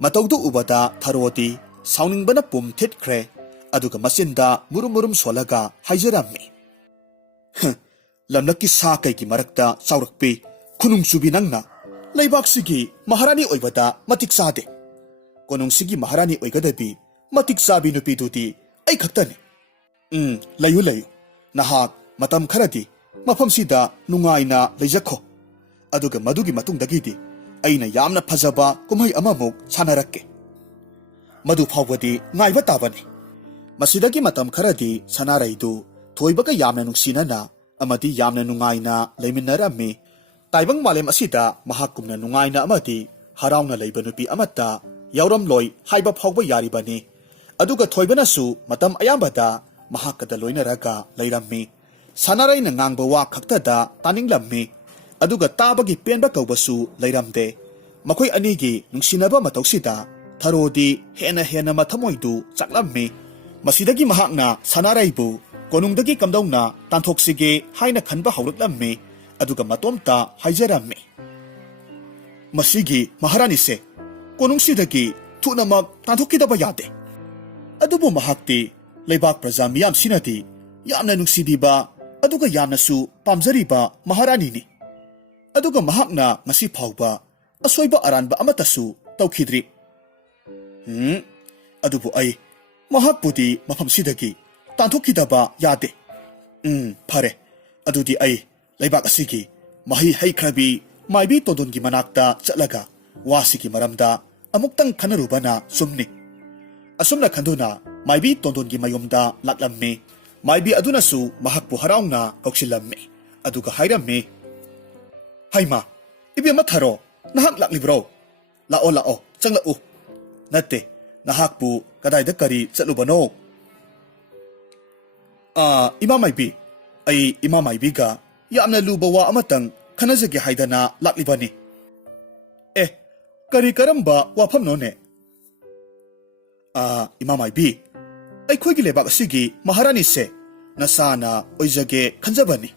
ꯃꯇꯧꯗꯨ ꯎꯕꯗ ꯊꯔꯣꯗꯤ ꯁꯥꯎꯅꯤꯡꯕꯅ ꯄꯨꯝ ꯊꯤꯠꯈ꯭ꯔꯦ, ꯑꯗꯨꯒ ꯃꯆꯤꯟꯗ ꯃꯨꯔꯨꯝ ꯃꯨꯔꯨꯝ ꯁꯣꯜꯂꯒ ꯍꯥꯏꯖꯔꯝꯃꯤ, ꯂꯝꯂꯛꯀꯤ ꯁꯥ ꯀꯩꯒꯤ ꯃꯔꯛꯇ ꯆꯥꯎꯔꯛꯄꯤ ꯈꯨꯅꯨꯡꯆꯨꯕꯤ ꯅꯪꯅ ꯂꯩꯕꯥꯛꯁꯤꯒꯤ ꯃꯍꯥꯔꯥꯅꯤ ꯑꯣꯏꯕꯗ ꯃꯇꯤꯛ ꯆꯥꯗꯦ꯫ ꯀꯣꯅꯨꯡꯁꯤꯒꯤ ꯃꯍꯥꯔꯥꯅꯤ ꯑꯣꯏꯒꯗꯕꯤ ꯃꯇꯤꯛ ꯆꯥꯕꯤ ꯅꯨꯄꯤꯗꯨꯗꯤ ꯑꯩ ꯈꯛꯇꯅꯤ꯫ ꯂꯩꯌꯨ ꯂꯩꯌꯨ, ꯅꯍꯥꯛ ꯃꯇꯝ ꯈꯔꯗꯤ ꯃꯐꯝꯁꯤꯗ ꯅꯨꯡꯉꯥꯏꯅ ꯂꯩꯖꯈꯣ, ꯑꯗꯨꯒ ꯃꯗꯨꯒꯤ ꯃꯇꯨꯡꯗꯒꯤꯗꯤ ꯑꯩꯅ ꯌꯥꯝꯅ ꯐꯖꯕ ꯀꯨꯝꯍꯩ ꯑꯃꯃꯨꯛ ꯁꯥꯟꯅꯔꯛꯀꯦ, ꯃꯗꯨ ꯐꯥꯎꯕꯗꯤ ꯉꯥꯏꯕ ꯇꯥꯕꯅꯤ꯫ ꯃꯁꯤꯗꯒꯤ ꯃꯇꯝ ꯈꯔꯗꯤ ꯁꯅꯥꯔꯩꯗꯨ ꯊꯣꯏꯕꯒ ꯌꯥꯝꯅ ꯅꯨꯡꯁꯤꯅꯅ ꯑꯃꯗꯤ ꯌꯥꯝꯅ ꯅꯨꯡꯉꯥꯏꯅ ꯂꯩꯃꯤꯟꯅꯔꯝꯃꯤ꯫ ꯇꯥꯏꯕꯪ ꯃꯥꯂꯦꯝ ꯑꯁꯤꯗ ꯃꯍꯥꯛꯀꯨꯝꯅ ꯅꯨꯡꯉꯥꯏꯅ ꯑꯃꯗꯤ ꯍꯔꯥꯎꯅ ꯂꯩꯕ ꯅꯨꯄꯤ ꯑꯃꯠꯇ ꯌꯥꯎꯔꯝꯂꯣꯏ ꯍꯥꯏꯕ ꯐꯥꯎꯕ ꯌꯥꯔꯤꯕꯅꯤ꯫ ꯑꯗꯨꯒ ꯊꯣꯏꯕꯅꯁꯨ ꯃꯇꯝ ꯑꯌꯥꯝꯕꯗ ꯃꯍꯥꯛꯀꯗ ꯂꯣꯏꯅꯔꯒ ꯂꯩꯔꯝꯃꯤ꯫ ꯁꯅꯥꯔꯩꯅ ꯉꯥꯡꯕ ꯋꯥ ꯈꯛꯇꯗ ꯇꯥꯅꯤꯡꯂꯝꯃꯤ, ꯑꯗꯨꯒ ꯇꯥꯕꯒꯤ ꯄꯦꯟꯕ ꯀꯧꯕꯁꯨ ꯂꯩꯔꯝꯗꯦ꯫ ꯃꯈꯣꯏ ꯑꯅꯤꯒꯤ ꯅꯨꯡꯁꯤꯅꯕ ꯃꯇꯧꯁꯤꯗ ꯊꯔꯣꯗꯤ ꯍꯦꯟꯅ ꯍꯦꯟꯅ ꯃꯊꯃꯣꯏꯗꯨ ꯆꯥꯛꯂꯝꯃꯤ꯫ ꯃꯁꯤꯗꯒꯤ ꯃꯍꯥꯛꯅ ꯁꯅꯥꯔꯩꯕꯨ ꯀꯣꯅꯨꯡꯗꯒꯤ ꯀꯝꯗꯧꯅ ꯇꯥꯟꯊꯣꯛꯁꯤꯒꯦ ꯍꯥꯏꯅ ꯈꯟꯕ ꯍꯧꯔꯛꯂꯝꯃꯤ, ꯑꯗꯨꯒ ꯃꯇꯣꯝꯇ ꯍꯥꯏꯖꯔꯝꯃꯤ, ꯃꯁꯤꯒꯤ ꯃꯍꯥꯔꯥꯅꯤꯁꯦ ꯀꯣꯅꯨꯡꯁꯤꯗꯒꯤ ꯊꯨꯅꯃꯛ ꯇꯥꯟꯊꯣꯛꯈꯤꯗꯕ ꯌꯥꯗꯦ꯫ ꯑꯗꯨꯕꯨ ꯃꯍꯥꯛꯇꯤ ꯂꯩꯕꯥꯛ ꯄ꯭ꯔꯖꯥ ꯃꯤꯌꯥꯝꯁꯤꯅꯗꯤ ꯌꯥꯝꯅ ꯅꯨꯡꯁꯤꯕꯤꯕ ꯑꯗꯨꯒ ꯌꯥꯝꯅꯁꯨ ꯄꯥꯝꯖꯔꯤꯕ ꯃꯍꯥꯔꯥꯅꯤꯅꯤ, ꯑꯗꯨꯒ ꯃꯍꯥꯛꯅ ꯉꯁꯤ ꯐꯥꯎꯕ ꯑꯁꯣꯏꯕ ꯑꯔꯥꯟꯕ ꯑꯃꯠꯇꯁꯨ ꯇꯧꯈꯤꯗ꯭ꯔꯤ꯫ ꯑꯗꯨꯕꯨ ꯑꯩ ꯃꯍꯥꯛꯄꯨꯗꯤ ꯃꯐꯝꯁꯤꯗꯒꯤ ꯇꯥꯟꯊꯣꯛꯈꯤꯗꯕ ꯌꯥꯗꯦ꯫ ꯐꯔꯦ, ꯑꯗꯨꯗꯤ ꯑꯩ ꯂꯩꯕꯥꯛ ꯑꯁꯤꯒꯤ ꯃꯍꯩ ꯍꯩꯈ꯭ꯔꯕꯤ ꯃꯥꯏꯕꯤ ꯇꯣꯟꯗꯣꯟꯒꯤ ꯃꯅꯥꯛꯇ ꯆꯠꯂꯒ ꯋꯥꯁꯤꯒꯤ ꯃꯔꯝꯗ ꯑꯃꯨꯛꯇꯪ ꯈꯟꯅꯔꯨꯕꯅ ꯆꯨꯝꯅꯤ꯫ ꯑꯁꯨꯝꯅ ꯈꯟꯗꯨꯅ ꯃꯥꯏꯕꯤ ꯇꯣꯟꯗꯣꯟꯒꯤ ꯃꯌꯨꯝꯗ ꯂꯥꯛꯂꯝꯃꯤ꯫ ꯃꯥꯏꯕꯤ ꯑꯗꯨꯅꯁꯨ ꯃꯍꯥꯛꯄꯨ ꯍꯔꯥꯎꯅ ꯀꯧꯁꯤꯜꯂꯝꯃꯤ, ꯑꯗꯨꯒ ꯍꯥꯏꯔꯝꯃꯤ, ꯍꯩꯃꯥ, ꯏꯕꯦꯝꯃ ꯊꯔꯣ, ꯅꯍꯥꯛ ꯂꯥꯛꯂꯤꯕ꯭ꯔꯣ? ꯂꯥꯛꯑꯣ ꯂꯥꯛꯑꯣ, ꯆꯪꯂꯛꯎ꯫ ꯅꯠꯇꯦ, ꯅꯍꯥꯛꯄꯨ ꯀꯗꯥꯏꯗ ꯀꯔꯤ ꯆꯠꯂꯨꯕꯅꯣ? ꯏꯃꯥ ꯃꯥꯏꯕꯤ, ꯑꯩ ꯏꯃꯥ ꯃꯥꯏꯕꯤꯒ ꯌꯥꯝꯅ ꯂꯨꯕ ꯋꯥ ꯑꯃꯇꯪ ꯈꯟꯅꯖꯒꯦ ꯍꯥꯏꯗꯅ ꯂꯥꯛꯂꯤꯕꯅꯤ꯫ ꯀꯔꯤ ꯀꯔꯝꯕ ꯋꯥꯐꯝꯅꯣꯅꯦ? ꯏꯃꯥ ꯃꯥꯏꯕꯤ, ꯑꯩꯈꯣꯏꯒꯤ ꯂꯩꯕꯥꯛ ꯑꯁꯤꯒꯤ ꯃꯍꯥꯔꯥꯅꯤꯁꯦ ꯅꯁꯥꯅ ꯑꯣꯏꯖꯒꯦ ꯈꯟꯖꯕꯅꯤ,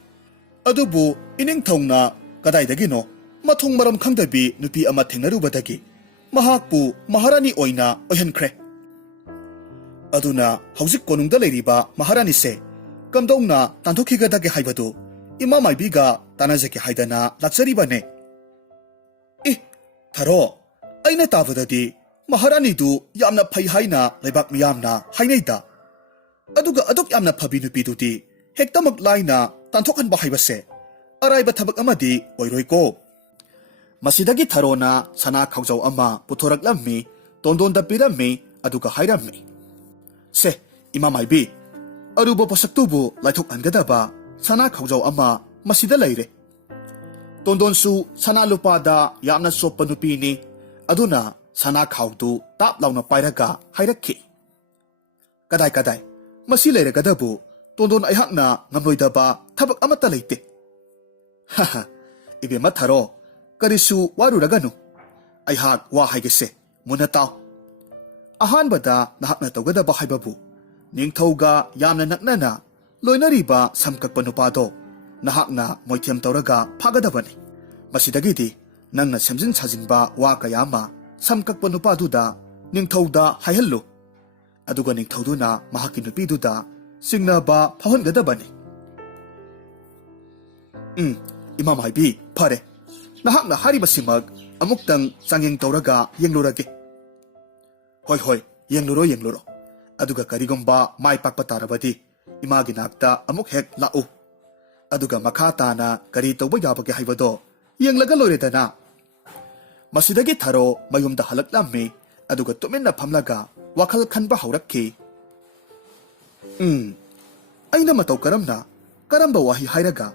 ꯑꯗꯨꯕꯨ ꯏꯅꯤꯡꯊꯧꯅ ꯀꯗꯥꯏꯗꯒꯤꯅꯣ mathung maram khangdabi nupi ama thengnarubadagi mahakpu maharani oina oihankhre aduna hojik konungda leiriba maharani se kamdongna tanthokhigadage haibadu ima maibiga tanajake haidana lakcharibane tharo aina tabadadi maharani du yamna phai haina lebak miyamna hainaida aduga aduk yamna phabi nupi dudi hektamak laina tanthokhan ba haibase araiba thabak amadi oiroiko masidagi tharona sana khaujau ama puthoraklammi tondonda pirammi aduga hairammi se ima maibi aruba posaktubu laithok angadaba sana khaujau ama masida leire tondonsu sana lupada yamna soppa nupini aduna sana khaudu tap launa pairaga hairakhi kadai kadai masi leiragadabu tondon aihakna ngamloidaba thabak amata leite haha ibe matharo karisu waruraganu aihak wa haigese munataw ahanbada nahakna tawgadaba haibabu ningthauga yamna naknana loinariba samkakpa nupado nahakna moithiam tawraga phagadabani masidagidi nangna semjin sajinba wa kayama samkakpa nupaduda ningthauda haihallu aduga ningthauduna mahaki nupiduda singnaba phahongadabani imam haibi phare nahakna haribasimag amuktang changyeng tawraga yenglurage hoi hoi yengluro aduga karigomba mai pakpa tarabadi imagi nakta amuk hek lau aduga makha tana kari tawba yabage haibado yenglaga loiredana masidagi tharo mayumda halaklammi aduga tuminna phamlaga wakhal khanba haurakki aina matau karamna karamba wahi hairaga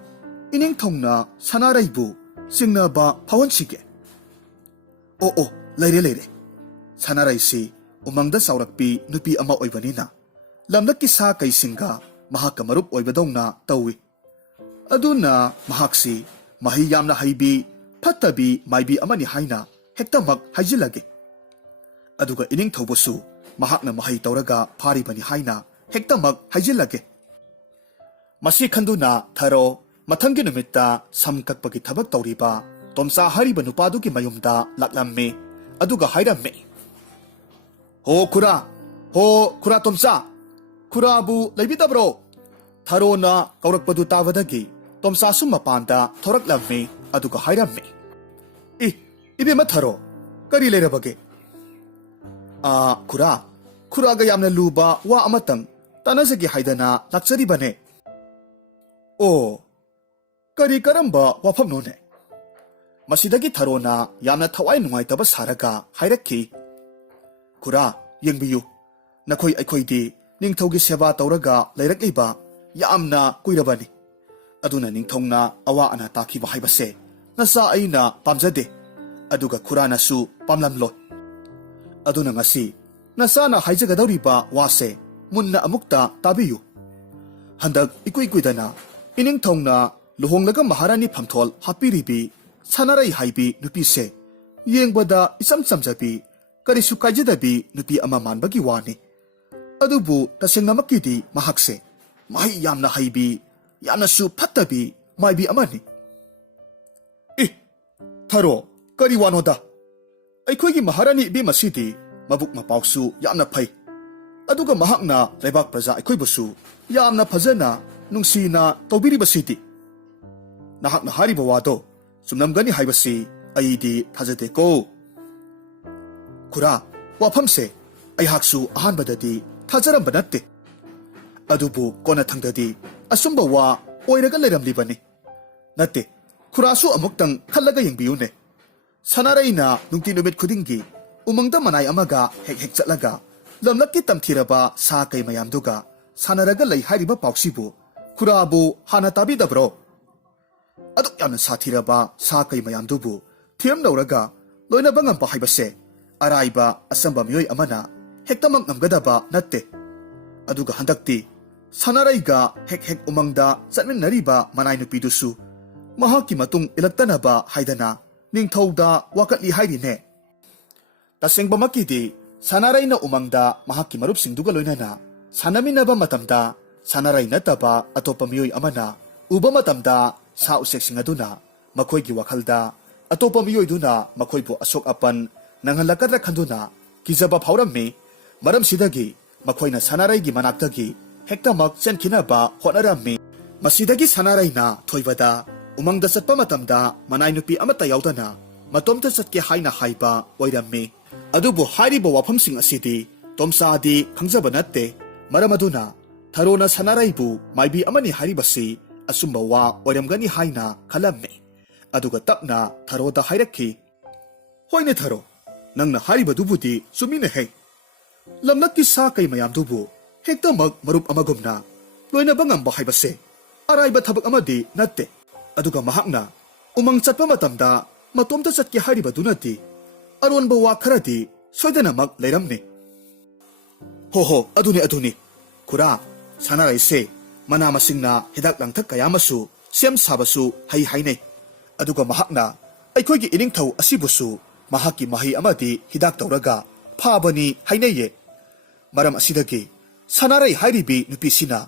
ining thongna sanaraibu singnaba phawansige o leire sanaraisi umangda saurakpi nupi ama oibanina lamlakki sa kaisinga mahaka marup oibadongna tawi aduna mahaksi mahi yamna haibi phatabi maibi amani haina hektamak haijilage aduga ining thobosu mahakna mahai tawraga pharibani haina hektamak haijilage masi khanduna tharo mathangi numitta samkakpagi thabak tawriba tomsa hariba nupadugi mayumda laklamme aduga hairamme ho khura tomsa khurabu leibidabro tharona kaurakpadu tabadagi tomsa summa panda thoraklamme aduga hairamme ibe matharo kari leirabage khuraga yamna luba wa amatang tanasagi haidana lakcharibane o kari karamba wafam none masidagi tharona yamna thawai nungaitaba saraga hairakki khura yengbiyu nakhoi aikhoidi ningthaugi seba tawraga leirakliba yamna kuirabani aduna ningthongna awa ana takhiba haibase nasa aina pamjade aduga khurana su pamlamlo aduna ngasi nasana haijagadawriba wase munna amukta tabiyu handak ikuidana ining thongna luhonglaga maharani phamthol hapiribi sanarai haibi nupi se yengbada isam samjabi karisu kaijadabi nupi ama manbagi wani adubu tasengnamakidi mahakse mahi yamna haibi yamna su phattabi maibi amani tharo kari wanoda aikhoigi maharani bi masidi mabuk mapausu yamna phai aduga mahakna lebak praja aikhoibusu yamna phajana nungsina tawbiribasidi nahakna hariba wado sumnamgani haibasi aidi thajate ko khura wafamse aihaksu ahanbadadi thajaramba natte adubu kona thangdadi asumba wa oiraga leiramlibani natte khurasu amuktang khallaga yengbiyune sanaraina nungti numit khudingi umangda manai amaga hek chatlaga lamlakki tamthiraba sa kai mayamduga sanaraga lei hariba pausibu khurabu hana tabidabro aduk yamna sathiraba sa kai mayamdubu thiam nauraga loina bangam pa haibase araiba asamba miyoi amana hektamang ngamgadaba natte aduga handakti sanaraiga hek umangda chatminnariba manai nupidusu mahaki matung ilaktanaba haidana ningthauda wakatli hairine tasengba makidi sanaraina umangda mahaki marup singduga loinana sanaminaba matamda sanarai nataba atopa miyoi amana uba matamda sa usek singaduna makhoigi wakhalda ꯑꯇꯣꯞꯄ ꯃꯤꯑꯣꯏꯗꯨꯅ ꯃꯈꯣꯏꯕꯨ ꯑꯁꯣꯛ ꯑꯄꯟ ꯅꯪꯍꯜꯂꯛꯀꯗ꯭ꯔꯥ ꯈꯟꯗꯨꯅ ꯀꯤꯖꯕ ꯐꯥꯎꯔꯝꯃꯤ꯫ ꯃꯔꯝꯁꯤꯗꯒꯤ ꯃꯈꯣꯏꯅ ꯁꯅꯥꯔꯩꯒꯤ ꯃꯅꯥꯛꯇꯒꯤ ꯍꯦꯛꯇꯃꯛ ꯆꯦꯟꯈꯤꯅꯕ ꯍꯣꯠꯅꯔꯝꯃꯤ꯫ ꯃꯁꯤꯗꯒꯤ ꯁꯅꯥꯔꯩꯅ ꯊꯣꯏꯕꯗ ꯎꯃꯪꯗ ꯆꯠꯄ ꯃꯇꯝꯗ ꯃꯅꯥꯏ ꯅꯨꯄꯤ ꯑꯃꯠꯇ ꯌꯥꯎꯗꯅ ꯃꯇꯣꯝꯇ ꯆꯠꯀꯦ ꯍꯥꯏꯅ ꯍꯥꯏꯕ ꯑꯣꯏꯔꯝꯃꯤ꯫ ꯑꯗꯨꯕꯨ ꯍꯥꯏꯔꯤꯕ ꯋꯥꯐꯝꯁꯤꯡ ꯑꯁꯤꯗꯤ ꯇꯣꯝꯆꯥꯗꯤ ꯈꯪꯖꯕ ꯅꯠꯇꯦ꯫ ꯃꯔꯝ ꯑꯗꯨꯅ ꯊꯔꯣꯅ ꯁꯅꯥꯔꯩꯕꯨ ꯃꯥꯏꯕꯤ ꯑꯃꯅꯤ ꯍꯥꯏꯔꯤꯕꯁꯤ ꯑꯆꯨꯝꯕ ꯋꯥ ꯑꯣꯏꯔꯝꯒꯅꯤ ꯍꯥꯏꯅ ꯈꯜꯂꯝꯃꯤ꯫ ꯑꯗꯨꯒ ꯇꯞꯅ ꯊꯔꯣꯗ ꯍꯥꯏꯔꯛꯈꯤ, ꯍꯣꯏꯅꯦ ꯊꯔꯣ, ꯅꯪꯅ ꯍꯥꯏꯔꯤꯕꯗꯨꯕꯨꯗꯤ ꯆꯨꯝꯃꯤꯅꯦꯍꯦ꯫ ꯂꯝꯂꯛꯀꯤ ꯁꯥ ꯀꯩ ꯃꯌꯥꯝꯗꯨꯕꯨ ꯍꯦꯛꯇꯃꯛ ꯃꯔꯨꯞ ꯑꯃꯒꯨꯝꯅ ꯂꯣꯏꯅꯕ ꯉꯝꯕ ꯍꯥꯏꯕꯁꯦ ꯑꯔꯥꯏꯕ ꯊꯕꯛ ꯑꯃꯗꯤ ꯅꯠꯇꯦ꯫ ꯑꯗꯨꯒ ꯃꯍꯥꯛꯅ ꯎꯃꯪ ꯆꯠꯄ ꯃꯇꯝꯗ ꯃꯇꯣꯝꯇ ꯆꯠꯀꯦ ꯍꯥꯏꯔꯤꯕꯗꯨꯅꯗꯤ ꯑꯔꯣꯟꯕ ꯋꯥ ꯈꯔꯗꯤ ꯁꯣꯏꯗꯅꯃꯛ ꯂꯩꯔꯝꯅꯤ꯫ ꯍꯣ ꯑꯗꯨꯅꯤ ꯈꯨꯔꯥ, ꯁꯅꯥꯔꯩꯁꯦ ꯃꯅꯥ ꯃꯁꯤꯡꯅ ꯍꯤꯗꯥꯛ ꯂꯥꯡꯊꯛ ꯀꯌꯥ ꯑꯃꯁꯨ ꯁꯦꯝ ꯁꯥꯕꯁꯨ ꯍꯩ ꯍꯥꯏꯅꯩ꯫ ꯑꯗꯨꯒ ꯃꯍꯥꯛꯅ ꯑꯩꯈꯣꯏꯒꯤ ꯏꯅꯤꯡꯊꯧ ꯑꯁꯤꯕꯨꯁꯨ ꯃꯍꯥꯛꯀꯤ ꯃꯍꯩ ꯑꯃꯗꯤ ꯍꯤꯗꯥꯛ ꯇꯧꯔꯒ ꯐꯥꯕꯅꯤ ꯍꯥꯏꯅꯩꯌꯦ꯫ ꯃꯔꯝ ꯑꯁꯤꯗꯒꯤ ꯁꯅꯥꯔꯩ ꯍꯥꯏꯔꯤꯕꯤ ꯅꯨꯄꯤꯁꯤꯅ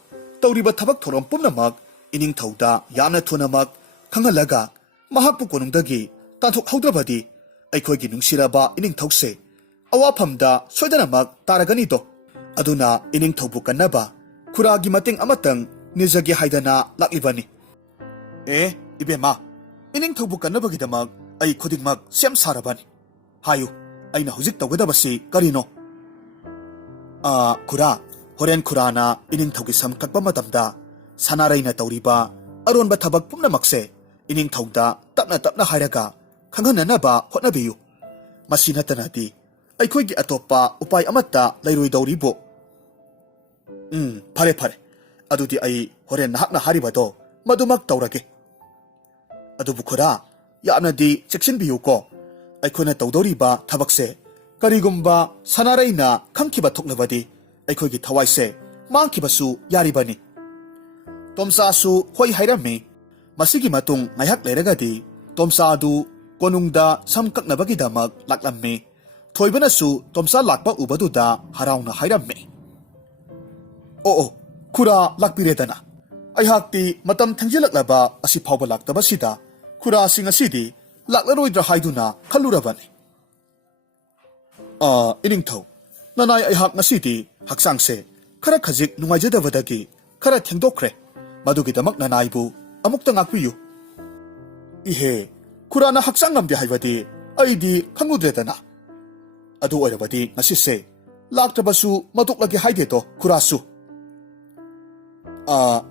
ꯇꯧꯔꯤꯕ ꯊꯕꯛ ꯊꯧꯔꯝ ꯄꯨꯝꯅꯃꯛ ꯏꯅꯤꯡꯊꯧꯗ ꯌꯥꯝꯅ ꯊꯨꯅꯃꯛ ꯈꯪꯍꯜꯂꯒ ꯃꯍꯥꯛꯄꯨ ꯀꯣꯅꯨꯡꯗꯒꯤ ꯇꯥꯟꯊꯣꯛꯍꯧꯗ꯭ꯔꯕꯗꯤ ꯑꯩꯈꯣꯏꯒꯤ ꯅꯨꯡꯁꯤꯔꯕ ꯏꯅꯤꯡꯊꯧꯁꯦ ꯑꯋꯥꯐꯝꯗ ꯁꯣꯏꯗꯅꯃꯛ ꯇꯥꯔꯒꯅꯤꯗꯣ꯫ ꯑꯗꯨꯅ ꯏꯅꯤꯡꯊꯧꯕꯨ ꯀꯟꯅꯕ ꯈꯨꯔꯥꯒꯤ ꯃꯇꯦꯡ ꯑꯃꯇꯪ ꯅꯤꯖꯒꯦ ꯍꯥꯏꯗꯅ ꯂꯥꯛꯂꯤꯕꯅꯤ꯫ ꯏꯕꯦꯝꯃ, ꯏꯅꯤꯡꯊꯧꯕꯨ ꯀꯟꯅꯕꯒꯤꯗꯃꯛ ꯑꯩ ꯈꯨꯗꯤꯡꯃꯛ ꯁꯦꯝ ꯁꯥꯔꯕꯅꯤ꯫ ꯍꯥꯏꯌꯨ, ꯑꯩꯅ ꯍꯧꯖꯤꯛ ꯇꯧꯒꯗꯕꯁꯤ ꯀꯔꯤꯅꯣ? ꯈꯨꯔꯥ, ꯍꯣꯔꯦꯟ ꯈꯨꯔꯥꯅ ꯏꯅꯤꯡꯊꯧꯒꯤ ꯁꯝ ꯀꯛꯄ ꯃꯇꯝꯗ ꯁꯅꯥꯔꯩꯅ ꯇꯧꯔꯤꯕ ꯑꯔꯣꯟꯕ ꯊꯕꯛ ꯄꯨꯝꯅꯃꯛꯁꯦ ꯏꯅꯤꯡꯊꯧꯗ ꯇꯞꯅ ꯇꯞꯅ ꯍꯥꯏꯔꯒ ꯈꯪꯍꯟꯅꯅꯕ ꯍꯣꯠꯅꯕꯤꯌꯨ꯫ ꯃꯁꯤ ꯅꯠꯇꯅꯗꯤ ꯑꯩꯈꯣꯏꯒꯤ ꯑꯇꯣꯞꯄ ꯎꯄꯥꯏ ꯑꯃꯠꯇ ꯂꯩꯔꯣꯏꯗꯧꯔꯤꯕꯣ꯫ ꯐꯔꯦ, ꯑꯗꯨꯗꯤ ꯑꯩ ꯍꯣꯔꯦꯟ ꯅꯍꯥꯛꯅ ꯍꯥꯏꯔꯤꯕꯗꯣ ꯃꯗꯨꯃꯛ ꯇꯧꯔꯒꯦ꯫ ꯑꯗꯨꯕꯨ ꯈꯨꯔꯥ, ꯌꯥꯝꯅꯗꯤ ꯆꯦꯛꯁꯤꯟꯕꯤꯌꯨꯀꯣ꯫ ꯑꯩꯈꯣꯏꯅ ꯇꯧꯗꯧꯔꯤꯕ ꯊꯕꯛꯁꯦ ꯀꯔꯤꯒꯨꯝꯕ ꯁꯅꯥꯔꯩꯅ ꯈꯪꯈꯤꯕ ꯊꯣꯛꯂꯕꯗꯤ ꯑꯩꯈꯣꯏꯒꯤ ꯊꯋꯥꯏꯁꯦ ꯃꯥꯡꯈꯤꯕꯁꯨ ꯌꯥꯔꯤꯕꯅꯤ꯫ ꯇꯣꯝꯆꯥꯁꯨ ꯍꯣꯏ ꯍꯥꯏꯔꯝꯃꯤ꯫ ꯃꯁꯤꯒꯤ ꯃꯇꯨꯡ ꯉꯥꯏꯍꯥꯛ ꯂꯩꯔꯒꯗꯤ ꯇꯣꯝꯆꯥꯗꯨ ꯀꯣꯅꯨꯡꯗ ꯁꯝ ꯀꯛꯅꯕꯒꯤꯗꯃꯛ ꯂꯥꯛꯂꯝꯃꯤ꯫ ꯊꯣꯏꯕꯅꯁꯨ ꯇꯣꯝꯆꯥ ꯂꯥꯛꯄ ꯎꯕꯗꯨꯗ ꯍꯔꯥꯎꯅ ꯍꯥꯏꯔꯝꯃꯤ, ꯑꯣ ꯈꯨꯔꯥ ꯂꯥꯛꯄꯤꯔꯦꯗꯅ꯫ ꯑꯩꯍꯥꯛꯇꯤ ꯃꯇꯝ ꯊꯦꯡꯖꯤꯜꯂꯛꯂꯕ ꯑꯁꯤ ꯐꯥꯎꯕ ꯂꯥꯛꯇꯕꯁꯤꯗ ꯈꯨꯔꯥꯁꯤ ꯉꯁꯤꯗꯤ ꯂꯥꯛꯂꯔꯣꯏꯗ꯭ꯔꯥ ꯍꯥꯏꯗꯨꯅ ꯈꯜꯂꯨꯔꯕꯅꯤ꯫ ꯏꯅꯤꯡꯊꯧ, ꯅꯅꯥꯏ ꯑꯩꯍꯥꯛ ꯉꯁꯤꯗꯤ ꯍꯛꯆꯥꯡꯁꯦ ꯈꯔ ꯈꯖꯤꯛ ꯅꯨꯡꯉꯥꯏꯖꯗꯕꯗꯒꯤ ꯈꯔ ꯊꯦꯡꯗꯣꯛꯈ꯭ꯔꯦ꯫ ꯃꯗꯨꯒꯤꯗꯃꯛ ꯅꯅꯥꯏꯕꯨ ꯑꯃꯨꯛꯇ ꯉꯥꯛꯄꯤꯌꯨ꯫ ꯏꯍꯦ, ꯈꯨꯔꯥꯅ ꯍꯛꯆꯥꯡ ꯉꯝꯗꯦ ꯍꯥꯏꯕꯗꯤ ꯑꯩꯗꯤ ꯈꯪꯂꯨꯗ꯭ꯔꯦꯗꯅ꯫ ꯑꯗꯨ ꯑꯣꯏꯔꯕꯗꯤ ꯉꯁꯤꯁꯦ ꯂꯥꯛꯇ꯭ꯔꯕꯁꯨ ꯃꯇꯣꯛꯂꯒꯦ ꯍꯥꯏꯗꯦꯗꯣ ꯈꯨꯔꯥꯁꯨ꯫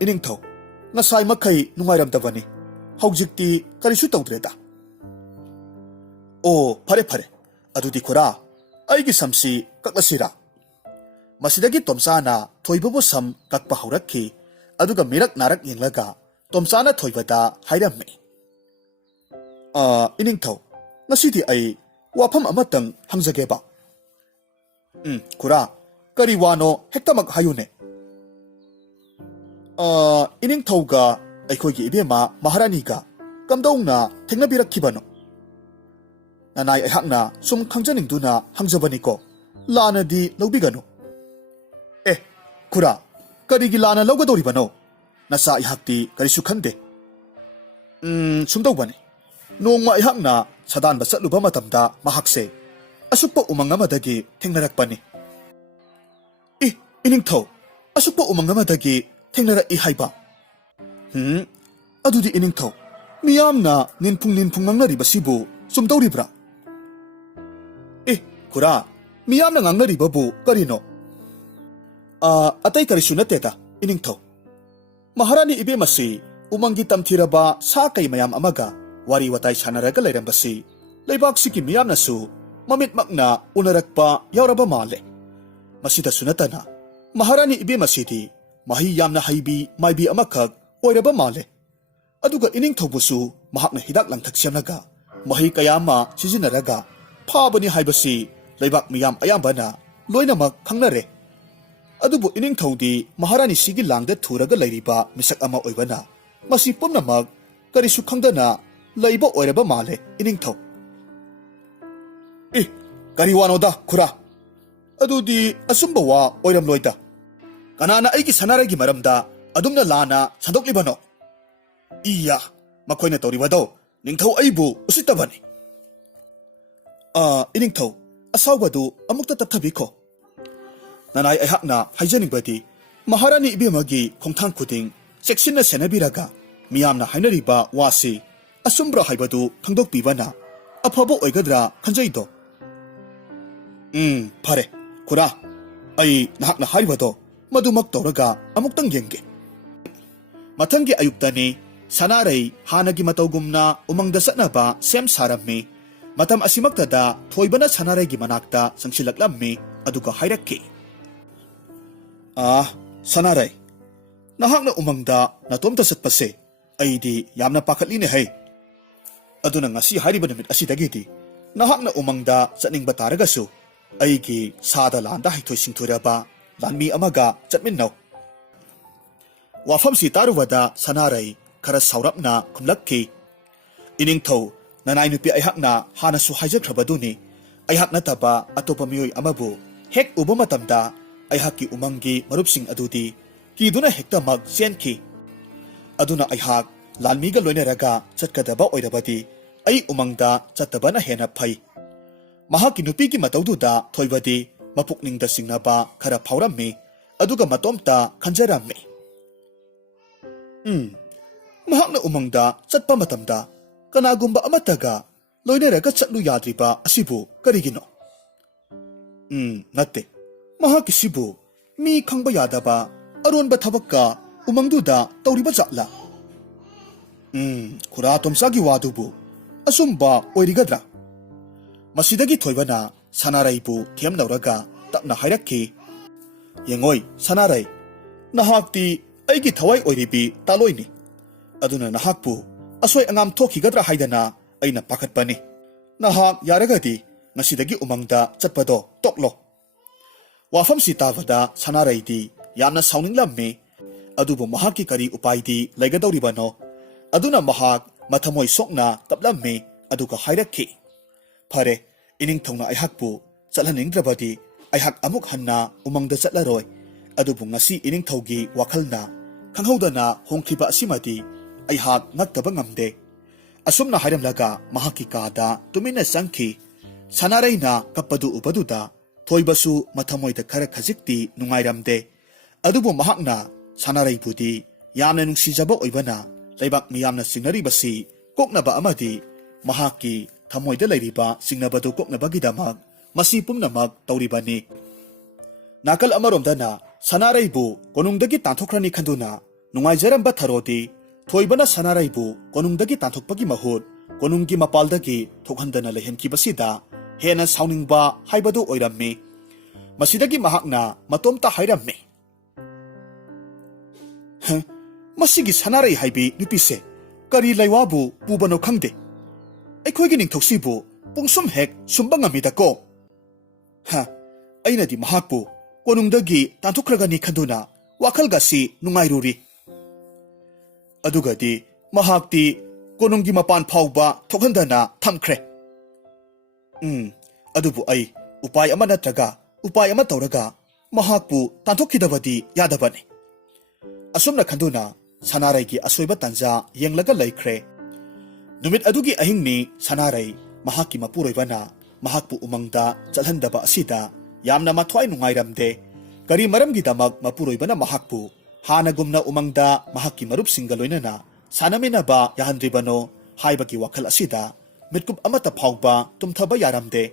ꯏꯅꯤꯡꯊꯧ, ꯉꯁꯥꯏ ꯃꯈꯩ ꯅꯨꯡꯉꯥꯏꯔꯝꯗꯕꯅꯤ, ꯍꯧꯖꯤꯛꯇꯤ ꯀꯔꯤꯁꯨ ꯇꯧꯗ꯭ꯔꯦꯗ꯫ ꯐꯔꯦ, ꯑꯗꯨꯗꯤ ꯈꯨꯔꯥ, ꯑꯩꯒꯤ ꯁꯝꯁꯤ ꯀꯛꯂꯁꯤꯔꯥ? ꯃꯁꯤꯗꯒꯤ ꯇꯣꯝꯆꯥꯅ ꯊꯣꯏꯕꯕꯨ ꯁꯝ ꯀꯛꯄ ꯍꯧꯔꯛꯈꯤ꯫ ꯑꯗꯨꯒ ꯃꯤꯔꯛ ꯅꯥꯔꯛ ꯌꯦꯡꯂꯒ ꯇꯣꯝꯆꯥꯅ ꯊꯣꯏꯕꯗ ꯍꯥꯏꯔꯝꯃꯤ, ꯏꯅꯤꯡꯊꯧ, ꯉꯁꯤꯗꯤ ꯑꯩ ꯋꯥꯐꯝ ꯑꯃꯇꯪ ꯍꯪꯖꯒꯦꯕ꯫ ꯈꯨꯔꯥ, ꯀꯔꯤ ꯋꯥꯅꯣ ꯍꯦꯛꯇꯃꯛ ꯍꯥꯏꯌꯨꯅꯦ꯫ ꯏꯅꯤꯡꯊꯧꯒ ꯑꯩꯈꯣꯏꯒꯤ ꯏꯕꯦꯝꯃ ꯃꯍꯥꯔꯥꯅꯤꯒ ꯀꯝꯗꯧꯅ ꯊꯦꯡꯅꯕꯤꯔꯛꯈꯤꯕꯅꯣ? ꯅꯅꯥꯏ ꯑꯩꯍꯥꯛꯅ ꯁꯨꯝ ꯈꯪꯖꯅꯤꯡꯗꯨꯅ ꯍꯪꯖꯕꯅꯤꯀꯣ, ꯂꯥꯟꯅꯗꯤ ꯂꯧꯕꯤꯒꯅꯨ꯫ ꯈꯨꯔꯥ, ꯀꯔꯤꯒꯤ ꯂꯥꯟꯅ ꯂꯧꯒꯗꯧꯔꯤꯕꯅꯣ? ꯅꯆꯥ ꯑꯩꯍꯥꯛꯇꯤ ꯀꯔꯤꯁꯨ ꯈꯪꯗꯦ꯫ ꯁꯨꯝꯗꯧꯕꯅꯤ, ꯅꯣꯡꯃ ꯑꯩꯍꯥꯛꯅ ꯁꯥꯗꯥꯟꯕ ꯆꯠꯂꯨꯕ ꯃꯇꯝꯗ ꯃꯍꯥꯛꯁꯦ ꯑꯁꯨꯛꯄ ꯎꯃꯪ ꯑꯃꯗꯒꯤ ꯊꯦꯡꯅꯔꯛꯄꯅꯤ꯫ ꯏꯅꯤꯡꯊꯧ, ꯑꯁꯨꯛꯄ ꯎꯃꯪ ꯑꯃꯗꯒꯤ ꯊꯦꯡꯅꯔꯛꯏ ꯍꯥꯏꯕ? ꯑꯗꯨꯗꯤ ꯏꯅꯤꯡꯊꯧ, ꯃꯤꯌꯥꯝꯅ ꯅꯤꯟꯐꯨꯡ ꯉꯥꯡꯅꯔꯤꯕꯁꯤꯕꯨ ꯆꯨꯝꯗꯧꯔꯤꯕ꯭ꯔꯥ? ꯈꯨꯔꯥ, ꯃꯤꯌꯥꯝꯅ ꯉꯥꯡꯅꯔꯤꯕꯕꯨ ꯀꯔꯤꯅꯣ? ꯑꯇꯩ ꯀꯔꯤꯁꯨ ꯅꯠꯇꯦꯗ ꯏꯅꯤꯡꯊꯧ꯫ ꯃꯍꯥꯔꯥꯅꯤ ꯏꯕꯦꯝꯃꯁꯤ ꯎꯃꯪꯒꯤ ꯇꯝꯊꯤꯔꯕ ꯁꯥ ꯀꯩ ꯃꯌꯥꯝ ꯑꯃꯒ ꯋꯥꯔꯤ ꯋꯥꯇꯥꯏ ꯁꯥꯟꯅꯔꯒ ꯂꯩꯔꯝꯕꯁꯤ ꯂꯩꯕꯥꯛꯁꯤꯒꯤ ꯃꯤꯌꯥꯝꯅꯁꯨ ꯃꯃꯤꯠꯃꯛꯅ ꯎꯅꯔꯛꯄ ꯌꯥꯎꯔꯕ ꯃꯥꯜꯂꯦ꯫ ꯃꯁꯤꯗꯁꯨ ꯅꯠꯇꯅ ꯃꯍꯥꯔꯥꯅꯤ ꯏꯕꯦꯝꯃꯁꯤꯗꯤ ꯃꯍꯩ ꯌꯥꯝꯅ ꯍꯩꯕꯤ ꯃꯥꯏꯕꯤ ꯑꯃꯈꯛ ꯑꯣꯏꯔꯕ ꯃꯥꯜꯂꯦ꯫ ꯑꯗꯨꯒ ꯏꯅꯤꯡꯊꯧꯕꯨꯁꯨ ꯃꯍꯥꯛꯅ ꯍꯤꯗꯥꯛ ꯂꯥꯡꯊꯛ ꯁꯦꯝꯂꯒ ꯃꯍꯩ ꯀꯌꯥ ꯑꯃ ꯁꯤꯖꯤꯟꯅꯔꯒ ꯐꯥꯕꯅꯤ ꯍꯥꯏꯕꯁꯤ ꯂꯩꯕꯥꯛ ꯃꯤꯌꯥꯝ ꯑꯌꯥꯝꯕꯅ ꯂꯣꯏꯅꯃꯛ ꯈꯪꯅꯔꯦ꯫ ꯑꯗꯨꯕꯨ ꯏꯅꯤꯡꯊꯧꯗꯤ ꯃꯍꯥꯔꯥꯅꯤꯁꯤꯒꯤ ꯂꯥꯡꯗ ꯊꯨꯔꯒ ꯂꯩꯔꯤꯕ ꯃꯤꯁꯛ ꯑꯃ ꯑꯣꯏꯕꯅ ꯃꯁꯤ ꯄꯨꯝꯅꯃꯛ ꯀꯔꯤꯁꯨ ꯈꯪꯗꯅ ꯂꯩꯕ ꯑꯣꯏꯔꯕ ꯃꯥꯜꯂꯦ ꯏꯅꯤꯡꯊꯧ꯫ ꯀꯔꯤ ꯋꯥꯅꯣꯗ ꯈꯨꯔꯥ? ꯑꯗꯨꯗꯤ ꯑꯆꯨꯝꯕ ꯋꯥ ꯑꯣꯏꯔꯝꯂꯣꯏꯗ꯫ ꯀꯅꯥꯅ ꯑꯩꯒꯤ ꯁꯅꯥꯔꯩꯒꯤ ꯃꯔꯝꯗ ꯑꯗꯨꯝꯅ ꯂꯥꯟꯅ ꯁꯟꯗꯣꯛꯂꯤꯕꯅꯣ? ꯃꯈꯣꯏꯅ ꯇꯧꯔꯤꯕꯗꯣ ꯅꯤꯡꯊꯧ ꯑꯩꯕꯨ ꯎꯁꯤꯠꯇꯕꯅꯤ꯫ ꯏꯅꯤꯡꯊꯧ, ꯑꯁꯥꯎꯕꯗꯨ ꯑꯃꯨꯛꯇ ꯇꯞꯊꯕꯤꯈꯣ꯫ ꯅꯅꯥꯏ ꯑꯩꯍꯥꯛꯅ ꯍꯥꯏꯖꯅꯤꯡꯕꯗꯤ ꯃꯍꯥꯔꯥꯅꯤ ꯏꯕꯦꯝꯃꯒꯤ ꯈꯣꯡꯊꯥꯡ ꯈꯨꯗꯤꯡ ꯆꯦꯛꯁꯤꯟꯅ ꯁꯦꯟꯅꯕꯤꯔꯒ ꯃꯤꯌꯥꯝꯅ ꯍꯥꯏꯅꯔꯤꯕ ꯋꯥꯁꯤ ꯑꯆꯨꯝꯕ꯭ꯔꯥ ꯍꯥꯏꯕꯗꯨ ꯈꯪꯗꯣꯛꯄꯤꯕꯅ ꯑꯐꯕ ꯑꯣꯏꯒꯗ꯭ꯔꯥ ꯈꯟꯖꯩꯗꯣ꯫ ꯐꯔꯦ ꯈꯨꯔꯥ, ꯑꯩ ꯅꯍꯥꯛꯅ ꯍꯥꯏꯔꯤꯕꯗꯣ ꯃꯗꯨꯃꯛ ꯇꯧꯔꯒ ꯑꯃꯨꯛꯇꯪ ꯌꯦꯡꯒꯦ꯫ ꯃꯊꯪꯒꯤ ꯑꯌꯨꯛꯇꯅꯤ ꯁꯅꯥꯔꯩ ꯍꯥꯟꯅꯒꯤ ꯃꯇꯧꯒꯨꯝꯅ ꯎꯃꯪꯗ ꯆꯠꯅꯕ ꯁꯦꯝ ꯁꯥꯔꯝꯃꯤ꯫ ꯃꯇꯝ ꯑꯁꯤꯃꯛꯇꯗ ꯊꯣꯏꯕꯅ ꯁꯅꯥꯔꯩꯒꯤ ꯃꯅꯥꯛꯇ ꯆꯪꯁꯤꯜꯂꯛꯂꯝꯃꯤ ꯑꯗꯨꯒ ꯍꯥꯏꯔꯛꯈꯤ, ꯁꯅꯥꯔꯩ, ꯅꯍꯥꯛꯅ ꯎꯃꯪꯗ ꯅꯇꯣꯝꯇ ꯆꯠꯄꯁꯦ ꯑꯩꯗꯤ ꯌꯥꯝꯅ ꯄꯥꯈꯠꯂꯤꯅꯦ ꯍꯩ꯫ ꯑꯗꯨꯅ ꯉꯁꯤ ꯍꯥꯏꯔꯤꯕ ꯅꯨꯃꯤꯠ ꯑꯁꯤꯗꯒꯤꯗꯤ ꯅꯍꯥꯛꯅ ꯎꯃꯪꯗ ꯆꯠꯅꯤꯡꯕ ꯇꯥꯔꯒꯁꯨ ꯑꯩꯒꯤ ꯁꯥꯗ ꯂꯥꯟꯗ ꯍꯩꯊꯣꯏ ꯁꯤꯡꯊꯣꯏꯔꯕ ꯂꯥꯟꯃꯤ ꯑꯃꯒ ꯆꯠꯃꯤꯟꯅꯧ꯫ ꯋꯥꯐꯝꯁꯤ ꯇꯥꯔꯨꯕꯗ ꯁꯅꯥꯔꯩ ꯈꯔ ꯁꯥꯎꯔꯞꯅ ꯈꯨꯝꯂꯛꯈꯤ, ꯏꯅꯤꯡꯊꯧ, ꯅꯅꯥꯏ ꯅꯨꯄꯤ ꯑꯩꯍꯥꯛꯅ ꯍꯥꯟꯅꯁꯨ ꯍꯥꯏꯖꯈ꯭ꯔꯕꯗꯨꯅꯤ, ꯑꯩꯍꯥꯛ ꯅꯠꯇꯕ ꯑꯇꯣꯞꯄ ꯃꯤꯑꯣꯏ ꯑꯃꯕꯨ ꯍꯦꯛ ꯎꯕ ꯃꯇꯝꯗ ꯑꯩꯍꯥꯛꯀꯤ ꯎꯃꯪꯒꯤ ꯃꯔꯨꯞꯁꯤꯡ ꯑꯗꯨꯗꯤ ꯀꯤꯗꯨꯅ ꯍꯦꯛꯇꯃꯛ ꯆꯦꯟꯈꯤ꯫ ꯑꯗꯨꯅ ꯑꯩꯍꯥꯛ ꯂꯥꯟꯃꯤꯒ ꯂꯣꯏꯅꯔꯒ ꯆꯠꯀꯗꯕ ꯑꯣꯏꯔꯕꯗꯤ ꯑꯩ ꯎꯃꯪꯗ ꯆꯠꯇꯕꯅ ꯍꯦꯟꯅ ꯐꯩ꯫ ꯃꯍꯥꯛꯀꯤ ꯅꯨꯄꯤꯒꯤ ꯃꯇꯧꯗꯨꯗ ꯊꯣꯏꯕꯗꯤ ꯃꯄꯨꯛꯅꯤꯡꯗ ꯆꯤꯡꯅꯕ ꯈꯔ ꯐꯥꯎꯔꯝꯃꯤ ꯑꯗꯨꯒ ꯃꯇꯣꯝꯇ ꯈꯟꯖꯔꯝꯃꯤ, ꯃꯍꯥꯛꯅ ꯎꯃꯪꯗ ꯆꯠꯄ ꯃꯇꯝꯗ ꯀꯅꯥꯒꯨꯝꯕ ꯑꯃꯠꯇꯒ ꯂꯣꯏꯅꯔꯒ ꯆꯠꯂꯨ ꯌꯥꯗ꯭ꯔꯤꯕ ꯑꯁꯤꯕꯨ ꯀꯔꯤꯒꯤꯅꯣ? ꯅꯠꯇꯦ, ꯃꯍꯥꯛꯀꯤꯁꯤꯕꯨ ꯃꯤ ꯈꯪꯕ ꯌꯥꯗꯕ ꯑꯔꯣꯟꯕ ꯊꯕꯛꯀ ꯎꯃꯪꯗꯨꯗ ꯇꯧꯔꯤꯕ ꯖꯥꯠꯂꯥ? ꯈꯨꯔꯥ ꯇꯣꯝꯆꯥꯒꯤ ꯋꯥꯗꯨꯕꯨ ꯑꯆꯨꯝꯕ ꯑꯣꯏꯔꯤꯒꯗ꯭ꯔꯥ? ꯃꯁꯤꯗꯒꯤ ꯊꯣꯏꯕꯅ ꯁꯅꯥꯔꯩꯕꯨ ꯊꯦꯝꯂꯧꯔꯒ ꯇꯞꯅ ꯍꯥꯏꯔꯛꯈꯤ, ꯌꯦꯡꯉꯣꯏ ꯁꯅꯥꯔꯩ, ꯅꯍꯥꯛꯇꯤ ꯑꯩꯒꯤ ꯊꯋꯥꯏ ꯑꯣꯏꯔꯤꯕꯤ ꯇꯥꯂꯣꯏꯅꯤ꯫ ꯑꯗꯨꯅ ꯅꯍꯥꯛꯄꯨ ꯑꯁꯣꯏ ꯑꯉꯥꯝ ꯊꯣꯛꯈꯤꯒꯗ꯭ꯔꯥ ꯍꯥꯏꯗꯅ ꯑꯩꯅ ꯄꯥꯈꯠꯄꯅꯤ꯫ ꯅꯍꯥꯛ ꯌꯥꯔꯒꯗꯤ ꯉꯁꯤꯗꯒꯤ ꯎꯃꯪꯗ ꯆꯠꯄꯗꯣ ꯇꯣꯛꯂꯣ꯫ ꯋꯥꯐꯝꯁꯤ ꯇꯥꯕꯗ ꯁꯅꯥꯔꯩꯗꯤ ꯌꯥꯝꯅ ꯁꯥꯎꯅꯤꯡꯂꯝꯃꯤ, ꯑꯗꯨꯕꯨ ꯃꯍꯥꯛꯀꯤ ꯀꯔꯤ ꯎꯄꯥꯏꯗꯤ ꯂꯩꯒꯗꯧꯔꯤꯕꯅꯣ? ꯑꯗꯨꯅ ꯃꯍꯥꯛ ꯃꯊꯃꯣꯏ ꯁꯣꯛꯅ ꯀꯞꯂꯝꯃꯤ ꯑꯗꯨꯒ ꯍꯥꯏꯔꯛꯈꯤ, ꯐꯔꯦ, ꯏꯅꯤꯡꯊꯧꯅ ꯑꯩꯍꯥꯛꯄꯨ ꯆꯠꯍꯟꯅꯤꯡꯗ꯭ꯔꯕꯗꯤ ꯑꯩꯍꯥꯛ ꯑꯃꯨꯛ ꯍꯟꯅ ꯎꯃꯪꯗ ꯆꯠꯂꯔꯣꯏ꯫ ꯑꯗꯨꯕꯨ ꯉꯁꯤ ꯏꯅꯤꯡꯊꯧꯒꯤ ꯋꯥꯈꯜꯅ ꯈꯪꯍꯧꯗꯅ ꯍꯣꯡꯈꯤꯕ ꯑꯁꯤꯃꯗꯤ ꯑꯩꯍꯥꯛ ꯉꯛꯇꯕ ꯉꯝꯗꯦ꯫ ꯑꯁꯨꯝꯅ ꯍꯥꯏꯔꯝꯂꯒ ꯃꯍꯥꯛꯀꯤ ꯀꯥꯗ ꯇꯨꯃꯤꯟꯅ ꯆꯪꯈꯤ꯫ ꯁꯅꯥꯔꯩꯅ ꯀꯞꯄꯗꯨ ꯎꯕꯗꯨꯗ ꯊꯣꯏꯕꯁꯨ ꯃꯊꯃꯣꯏꯗ ꯈꯔ ꯈꯖꯤꯛꯇꯤ ꯅꯨꯡꯉꯥꯏꯔꯝꯗꯦ꯫ ꯑꯗꯨꯕꯨ ꯃꯍꯥꯛꯅ ꯁꯅꯥꯔꯩꯕꯨꯗꯤ ꯌꯥꯝꯅ ꯅꯨꯡꯁꯤꯖꯕ ꯑꯣꯏꯕꯅ ꯂꯩꯕꯥꯛ ꯃꯤꯌꯥꯝꯅ ꯆꯤꯡꯅꯔꯤꯕꯁꯤ ꯀꯣꯛꯅꯕ ꯑꯃꯗꯤ ꯃꯍꯥꯛꯀꯤ ꯊꯃꯣꯏꯗ ꯂꯩꯔꯤꯕ ꯆꯤꯡꯅꯕꯗꯨ ꯀꯣꯛꯅꯕꯒꯤꯗꯃꯛ ꯃꯁꯤ ꯄꯨꯝꯅꯃꯛ ꯇꯧꯔꯤꯕꯅꯤ꯫ ꯅꯥꯀꯜ ꯑꯃꯔꯣꯝꯗꯅ ꯁꯅꯥꯔꯩꯕꯨ ꯀꯣꯅꯨꯡꯗꯒꯤ ꯇꯥꯟꯊꯣꯛꯈ꯭ꯔꯅꯤ ꯈꯟꯗꯨꯅ ꯅꯨꯡꯉꯥꯏꯖꯔꯝꯕ ꯊꯔꯣꯗꯤ ꯊꯣꯏꯕꯅ ꯁꯅꯥꯔꯩꯕꯨ ꯀꯣꯅꯨꯡꯗꯒꯤ ꯇꯥꯟꯊꯣꯛꯄꯒꯤ ꯃꯍꯨꯠ ꯀꯣꯅꯨꯡꯒꯤ ꯃꯄꯥꯜꯗꯒꯤ ꯊꯣꯛꯍꯟꯗꯅ ꯂꯩꯍꯟꯈꯤꯕꯁꯤꯗ ꯍꯦꯟꯅ ꯁꯥꯎꯅꯤꯡꯕ ꯍꯥꯏꯕꯗꯨ ꯑꯣꯏꯔꯝꯃꯤ꯫ ꯃꯁꯤꯗꯒꯤ ꯃꯍꯥꯛꯅ ꯃꯇꯣꯝꯇ ꯍꯥꯏꯔꯝꯃꯤ, ꯃꯁꯤꯒꯤ ꯁꯅꯥꯔꯩ ꯍꯥꯏꯕꯤ ꯅꯨꯄꯤꯁꯦ ꯀꯔꯤ ꯂꯩꯋꯥꯕꯨ ꯄꯨꯕꯅꯣ ꯈꯪꯗꯦ꯫ ꯑꯩꯈꯣꯏꯒꯤ ꯅꯤꯡꯊꯧꯁꯤꯕꯨ ꯄꯨꯡꯁꯨꯝ ꯍꯦꯛ ꯁꯨꯝꯕ ꯉꯝꯃꯤꯗꯀꯣ꯫ ꯑꯩꯅꯗꯤ ꯃꯍꯥꯛꯄꯨ ꯀꯣꯅꯨꯡꯗꯒꯤ ꯇꯥꯟꯊꯣꯛꯈ꯭ꯔꯒꯅꯤ ꯈꯟꯗꯨꯅ ꯋꯥꯈꯜꯒꯁꯤ ꯅꯨꯡꯉꯥꯏꯔꯨꯔꯤ꯫ ꯑꯗꯨꯒꯗꯤ ꯃꯍꯥꯛꯇꯤ ꯀꯣꯅꯨꯡꯒꯤ ꯃꯄꯥꯟ ꯐꯥꯎꯕ ꯊꯣꯛꯍꯟꯗꯅ ꯊꯝꯈ꯭ꯔꯦ꯫ ꯑꯗꯨꯕꯨ ꯑꯩ ꯎꯄꯥꯏ ꯑꯃ ꯅꯠꯇ꯭ꯔꯒ ꯎꯄꯥꯏ ꯑꯃ ꯇꯧꯔꯒ ꯃꯍꯥꯛꯄꯨ ꯇꯥꯟꯊꯣꯛꯈꯤꯗꯕꯗꯤ ꯌꯥꯗꯕꯅꯤ꯫ ꯑꯁꯨꯝꯅ ꯈꯟꯗꯨꯅ ꯁꯅꯥꯔꯩꯒꯤ ꯑꯁꯣꯏꯕ ꯇꯥꯟꯖꯥ ꯌꯦꯡꯂꯒ ꯂꯩꯈ꯭ꯔꯦ꯫ ꯅꯨꯃꯤꯠ ꯑꯗꯨꯒꯤ ꯑꯍꯤꯡꯅꯤ ꯁꯅꯥꯔꯩ ꯃꯍꯥꯛꯀꯤ ꯃꯄꯨꯔꯣꯏꯕꯅ ꯃꯍꯥꯛꯄꯨ ꯎꯃꯪꯗ ꯆꯠꯍꯟꯗꯕ ꯑꯁꯤꯗ ꯌꯥꯝꯅ ꯃꯊ꯭ꯋꯥꯏ ꯅꯨꯡꯉꯥꯏꯔꯝꯗꯦ꯫ ꯀꯔꯤ ꯃꯔꯝꯒꯤꯗꯃꯛ ꯃꯄꯨꯔꯣꯏꯕꯅ ꯃꯍꯥꯛꯄꯨ ꯍꯥꯟꯅꯒꯨꯝꯅ ꯎꯃꯪꯗ ꯃꯍꯥꯛꯀꯤ ꯃꯔꯨꯞꯁꯤꯡꯒ ꯂꯣꯏꯅꯅ ꯁꯥꯟꯅꯃꯤꯟꯅꯕ ꯌꯥꯍꯟꯗ꯭ꯔꯤꯕꯅꯣ ꯍꯥꯏꯕꯒꯤ ꯋꯥꯈꯜ ꯑꯁꯤꯗ ꯃꯤꯠꯀꯨꯞ ꯑꯃꯠꯇ ꯐꯥꯎꯕ ꯇꯨꯝꯊꯕ ꯌꯥꯔꯝꯗꯦ꯫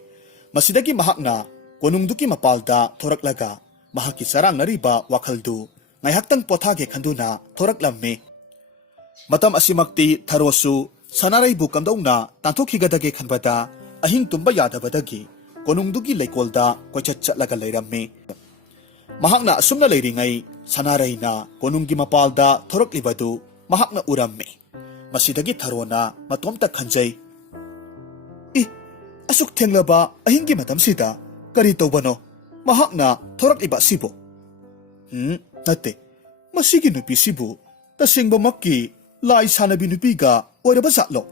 ꯃꯁꯤꯗꯒꯤ ꯃꯍꯥꯛꯅ ꯀꯣꯅꯨꯡꯗꯨꯒꯤ ꯃꯄꯥꯜꯗ ꯊꯣꯔꯛꯂꯒ ꯃꯍꯥꯛꯀꯤ ꯆꯔꯥꯡꯅꯔꯤꯕ ꯋꯥꯈꯜꯗꯨ ꯉꯥꯏꯍꯥꯛꯇꯪ ꯄꯣꯊꯥꯒꯦ ꯈꯟꯗꯨꯅ ꯊꯣꯔꯛꯂꯝꯃꯤ꯫ ꯃꯇꯝ ꯑꯁꯤꯃꯛꯇꯤ ꯊꯔꯣꯁꯨ ꯁꯅꯥꯔꯩꯕꯨ ꯀꯝꯗꯧꯅ ꯇꯥꯟꯊꯣꯛꯈꯤꯒꯗꯒꯦ ꯈꯟꯕꯗ ꯑꯍꯤꯡ ꯇꯨꯝꯕ ꯌꯥꯗꯕꯗꯒꯤ ꯀꯣꯅꯨꯡꯗꯨꯒꯤ ꯂꯩꯀꯣꯜꯗ ꯀꯣꯏꯆꯠ ꯆꯠꯂꯒ ꯂꯩꯔꯝꯃꯤ꯫ ꯃꯍꯥꯛꯅ ꯑꯁꯨꯝꯅ ꯂꯩꯔꯤꯉꯩ ꯁꯅꯥꯔꯩꯅ ꯀꯣꯅꯨꯡꯒꯤ ꯃꯄꯥꯜꯗ ꯊꯣꯔꯛꯂꯤꯕꯗꯨ ꯃꯍꯥꯛꯅ ꯎꯔꯝꯃꯤ꯫ ꯃꯁꯤꯗꯒꯤ ꯊꯔꯣꯅ ꯃꯇꯣꯝꯇ ꯈꯟꯖꯩ, ꯑꯁꯨꯛ ꯊꯦꯡꯂꯕ ꯑꯍꯤꯡꯒꯤ ꯃꯇꯝꯁꯤꯗ ꯀꯔꯤ ꯇꯧꯕꯅꯣ ꯃꯍꯥꯛꯅ ꯊꯣꯔꯛꯂꯤꯕ ꯑꯁꯤꯕꯨ? ꯅꯠꯇꯦ, ꯃꯁꯤꯒꯤ ꯅꯨꯄꯤꯁꯤꯕꯨ ꯇꯁꯦꯡꯕꯃꯛꯀꯤ ꯂꯥꯏ ꯁꯥꯟꯅꯕꯤ ꯅꯨꯄꯤꯒ ꯑꯣꯏꯔꯕ ꯖꯥꯠꯂꯣ?